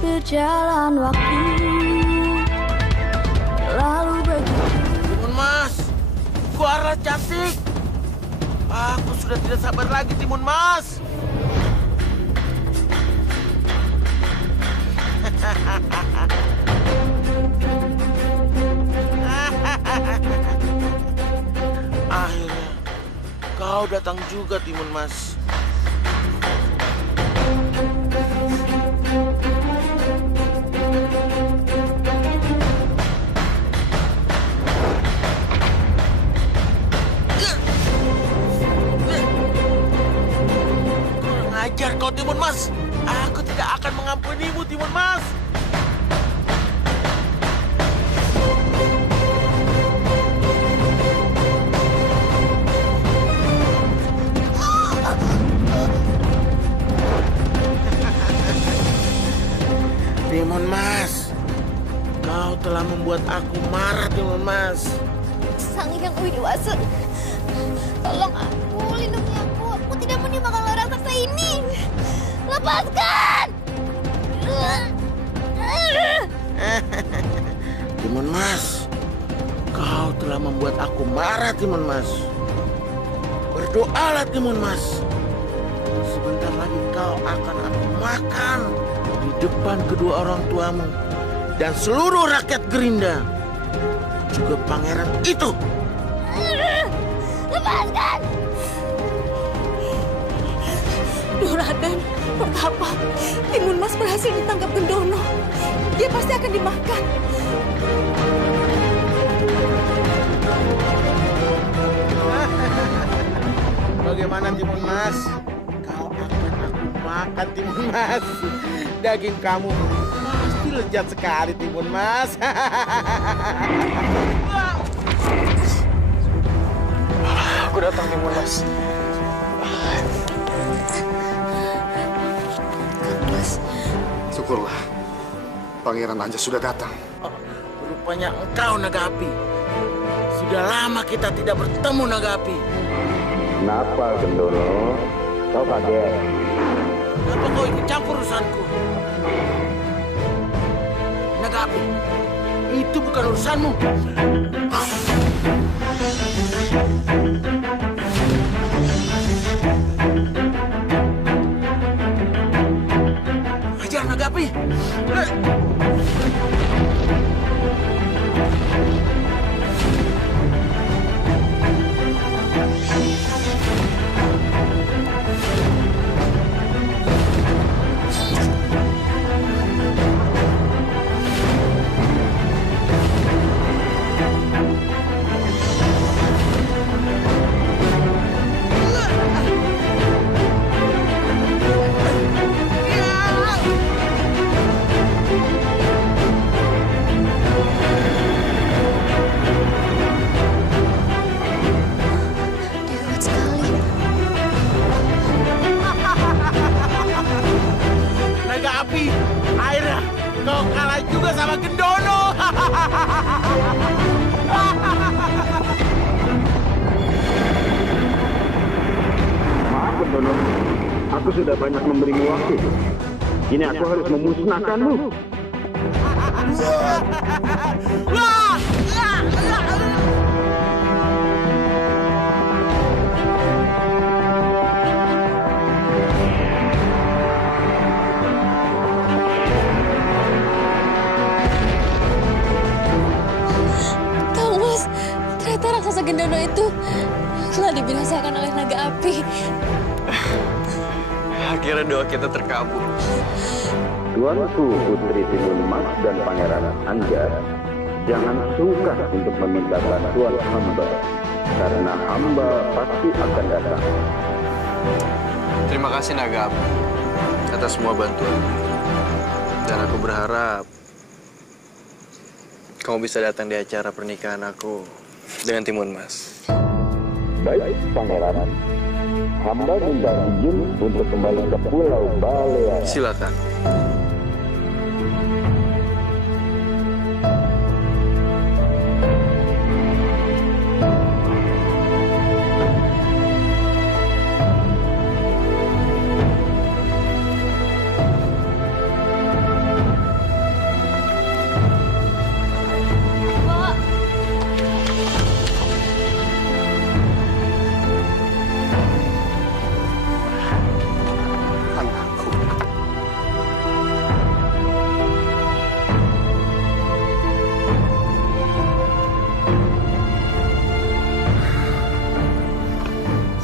Berjalan waktu lalu begitu. Timun Mas, suara cantik. Aku sudah tidak sabar lagi, Timun Mas. Akhirnya kau datang juga, Timun Mas. Kurang ajar kau, Timun Mas. Aku tidak akan mengampunimu, Timun Mas. Timun Mas, kau telah membuat membuat aku marah, Timun Mas. Sang Hyang Widiwasa, tolong aku, lindungi aku. Aku tidak mau dimakan oleh raksasa ini. Lepaskan! Timun Mas, kau telah membuat aku marah, Timun Mas. Berdoalah, Timun Mas. Sebentar lagi kau akan aku makan di depan kedua orang tuamu dan seluruh rakyat Gerinda, juga pangeran itu. Lepaskan! Duh, Raden, betapa Timun Mas berhasil ditangkap Gendono. Dia pasti akan dimakan. Bagaimana, Timun Mas? Kau akan aku makan, Timun Mas. Daging kamu pasti lezat sekali, Timun Mas. Aku datang, Timun Mas. Syukurlah, Pangeran Anjas sudah datang. Rupanya engkau, Naga Api. Sudah lama kita tidak bertemu, Naga Api. Kenapa, Gendono? Kau kaget? Kenapa kau ikut campur urusanku? Naga Api, itu bukan urusanmu. Hajar, Naga Api! Naga Api, akhirnya kau kalah juga sama Gendono. Maaf, Gendono. Aku sudah banyak memberimu waktu. Kini aku harus memusnahkanmu. Kang Mas, ternyata raksasa Gendono itu telah dibinasakan oleh naga api. Akhirnya doa kita terkabul. Tuanku Putri Timun Mas dan Pangeran Anjas, jangan sungkan untuk meminta bantuan hamba, karena hamba pasti akan datang. Terima kasih Naga Api atas semua bantuan. Dan aku berharap kamu bisa datang di acara pernikahan aku dengan Timun Mas. Baik, Pangeran. Hamba minta izin untuk kembali ke Pulau Baleara. Silakan.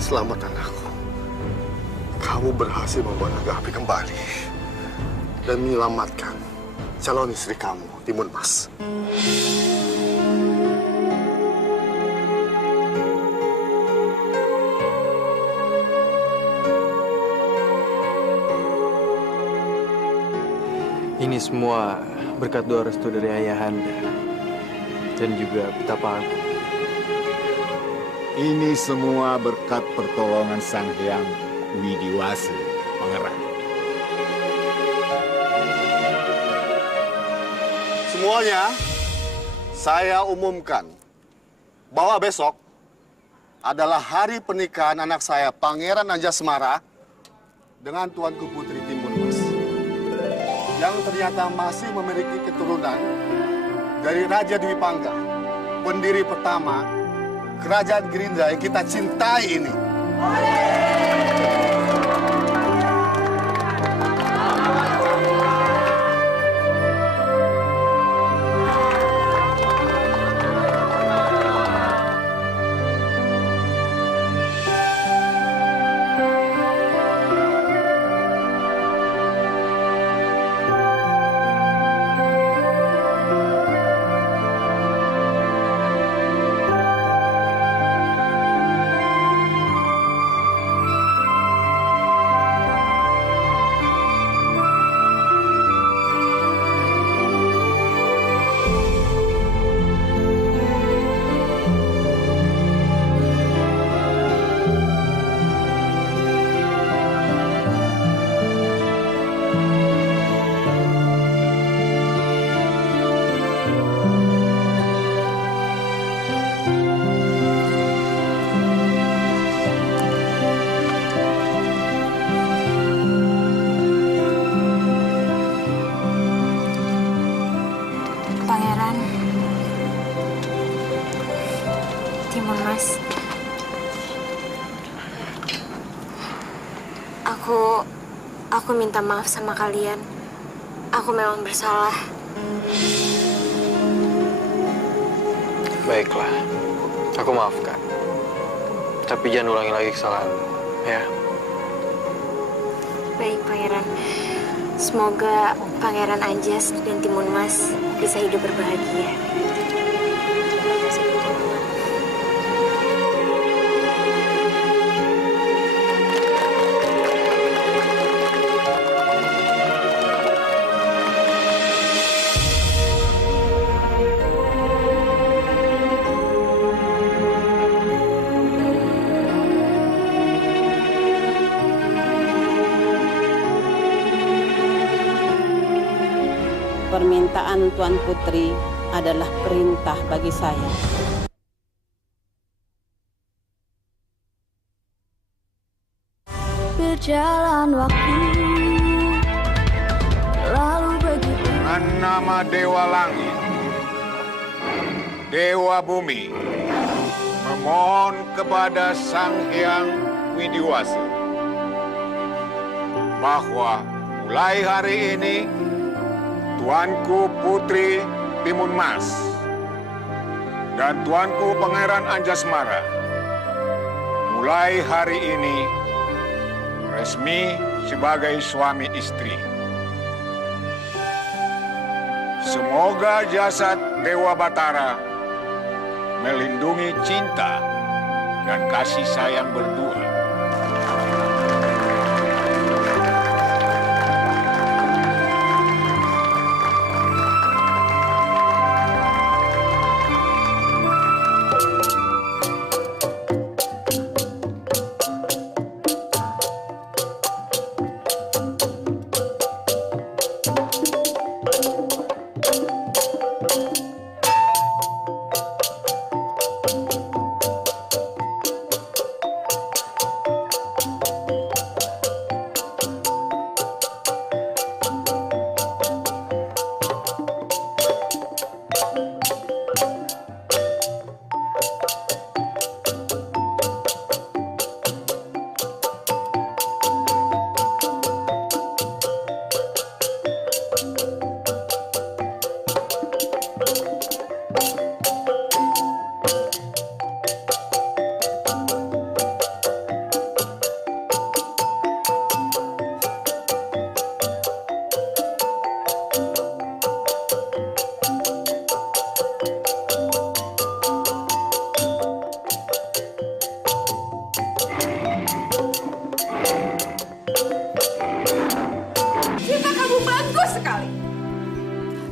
Selamat anakku. Kamu berhasil membawa Naga Api kembali dan menyelamatkan calon istri kamu, Timun Mas. Ini semua berkat doa restu dari Ayahanda dan juga betapa aku. Ini semua berkat pertolongan Sang Hyang Widiwasa, Pangeran. Semuanya Saya umumkan bahwa besok adalah hari pernikahan anak saya, Pangeran Anjasmara, dengan Tuanku Putri Timun Mas, yang ternyata masih memiliki keturunan dari Raja Dwi Pangga, pendiri pertama Kerajaan Gerindra yang kita cintai ini. Timun Mas. Aku minta maaf sama kalian. Aku memang bersalah. Baiklah, aku maafkan. Tapi jangan ulangi lagi kesalahan, ya. Baik, Pangeran. Semoga Pangeran Anjas dan Timun Mas bisa hidup berbahagia. Permintaan Tuan Putri adalah perintah bagi saya. Berjalan waktu, lalu begitu. Dengan nama Dewa Langit, Dewa Bumi, memohon kepada Sang Hyang Widiwasa bahwa mulai hari ini Tuanku Putri Timun Mas dan Tuanku Pangeran Anjasmara mulai hari ini resmi sebagai suami istri. Semoga jasad Dewa Batara melindungi cinta dan kasih sayang berdua.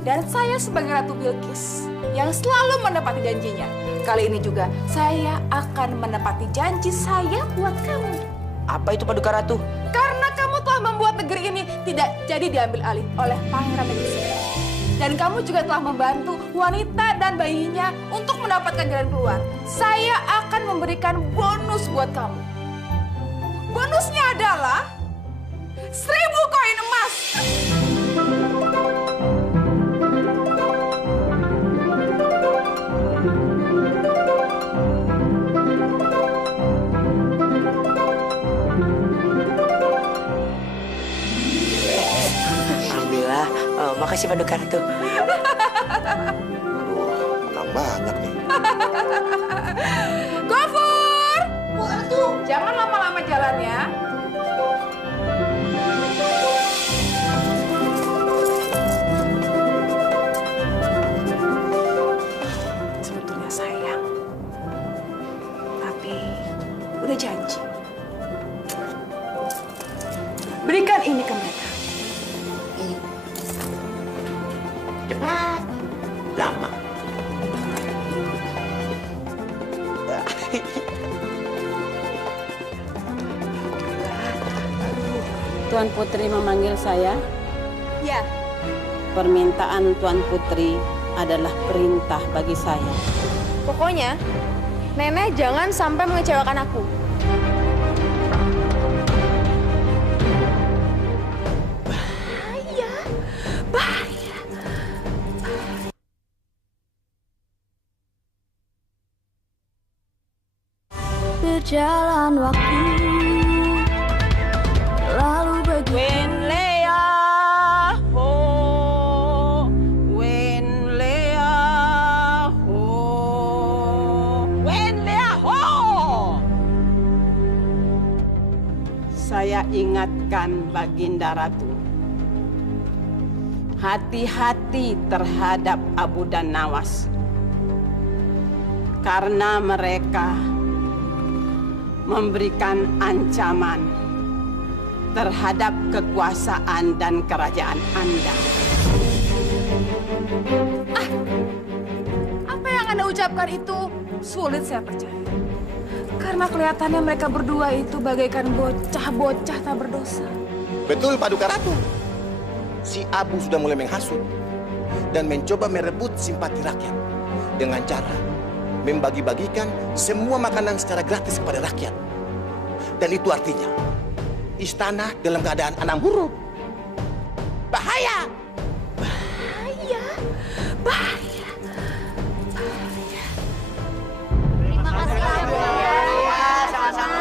Dan saya sebagai Ratu Bilqis yang selalu menepati janjinya. Kali ini juga saya akan menepati janji saya buat kamu. Apa itu Paduka Ratu? Karena kamu telah membuat negeri ini tidak jadi diambil alih oleh Pangeran Negeri Sihir. Dan kamu juga telah membantu wanita dan bayinya untuk mendapatkan jalan keluar. Saya akan memberikan bonus buat kamu. Bonusnya adalah 1000 koin emas. Alhamdulillah, makasih Pak Duka Ratu. Menang banyak nih. Gofur! Jangan lama-lama jalannya. Sebetulnya sayang, tapi udah janji. Berikan ini ke mereka. Cepat. Lama. Tuan Putri memanggil saya. Ya. Permintaan Tuan Putri adalah perintah bagi saya. Pokoknya, Nenek jangan sampai mengecewakan aku. Bahaya. Berjalan waktu lalu begitu. Wen Lea ho, Wen Lea ho, Wen Lea ho. Saya ingatkan Baginda Ratu, hati-hati terhadap Abu dan Nawas, karena mereka memberikan ancaman terhadap kekuasaan dan kerajaan Anda. Apa yang Anda ucapkan itu sulit saya percaya. Karena kelihatannya mereka berdua itu bagaikan bocah-bocah tak berdosa. Betul, Paduka Ratu. Si Abu sudah mulai menghasut dan mencoba merebut simpati rakyat dengan cara membagi-bagikan semua makanan secara gratis kepada rakyat. Dan itu artinya istana dalam keadaan anam huruf. Bahaya! Bahaya. Bahaya. Terima kasih. Sama-sama.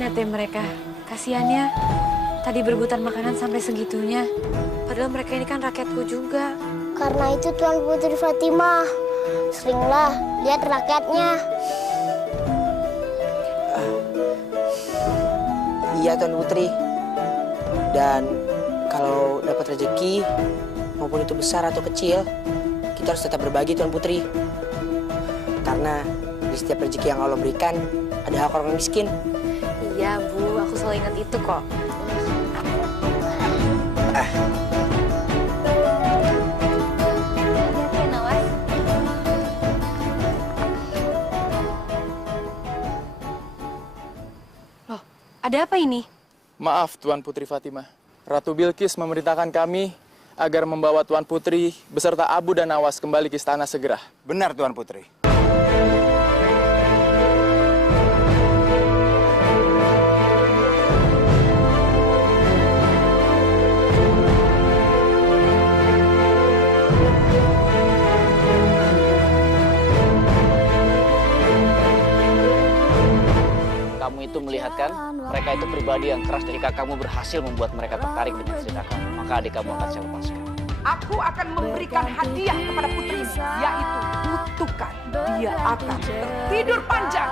Lihat deh mereka, kasihannya tadi berebutan makanan sampai segitunya. Padahal mereka ini kan rakyatku juga. Karena itu Tuan Putri Fatimah, seringlah lihat rakyatnya. Iya Tuan Putri. Dan kalau dapat rezeki, maupun itu besar atau kecil, kita harus tetap berbagi Tuan Putri. Karena di setiap rezeki yang Allah berikan, ada hak orang miskin. Iya Bu, aku selalu ingat itu kok. Loh, ada apa ini? Maaf Tuan Putri Fatimah. Ratu Bilqis memerintahkan kami agar membawa Tuan Putri beserta Abu dan Nawas kembali ke istana segera. Benar Tuan Putri. Kamu itu melihat kan, mereka itu pribadi yang keras. Jika kamu berhasil membuat mereka tertarik dengan cerita kamu, maka adik kamu akan saya lepaskan. Aku akan memberikan hadiah kepada putrimu, yaitu kutukan. Dia akan tertidur panjang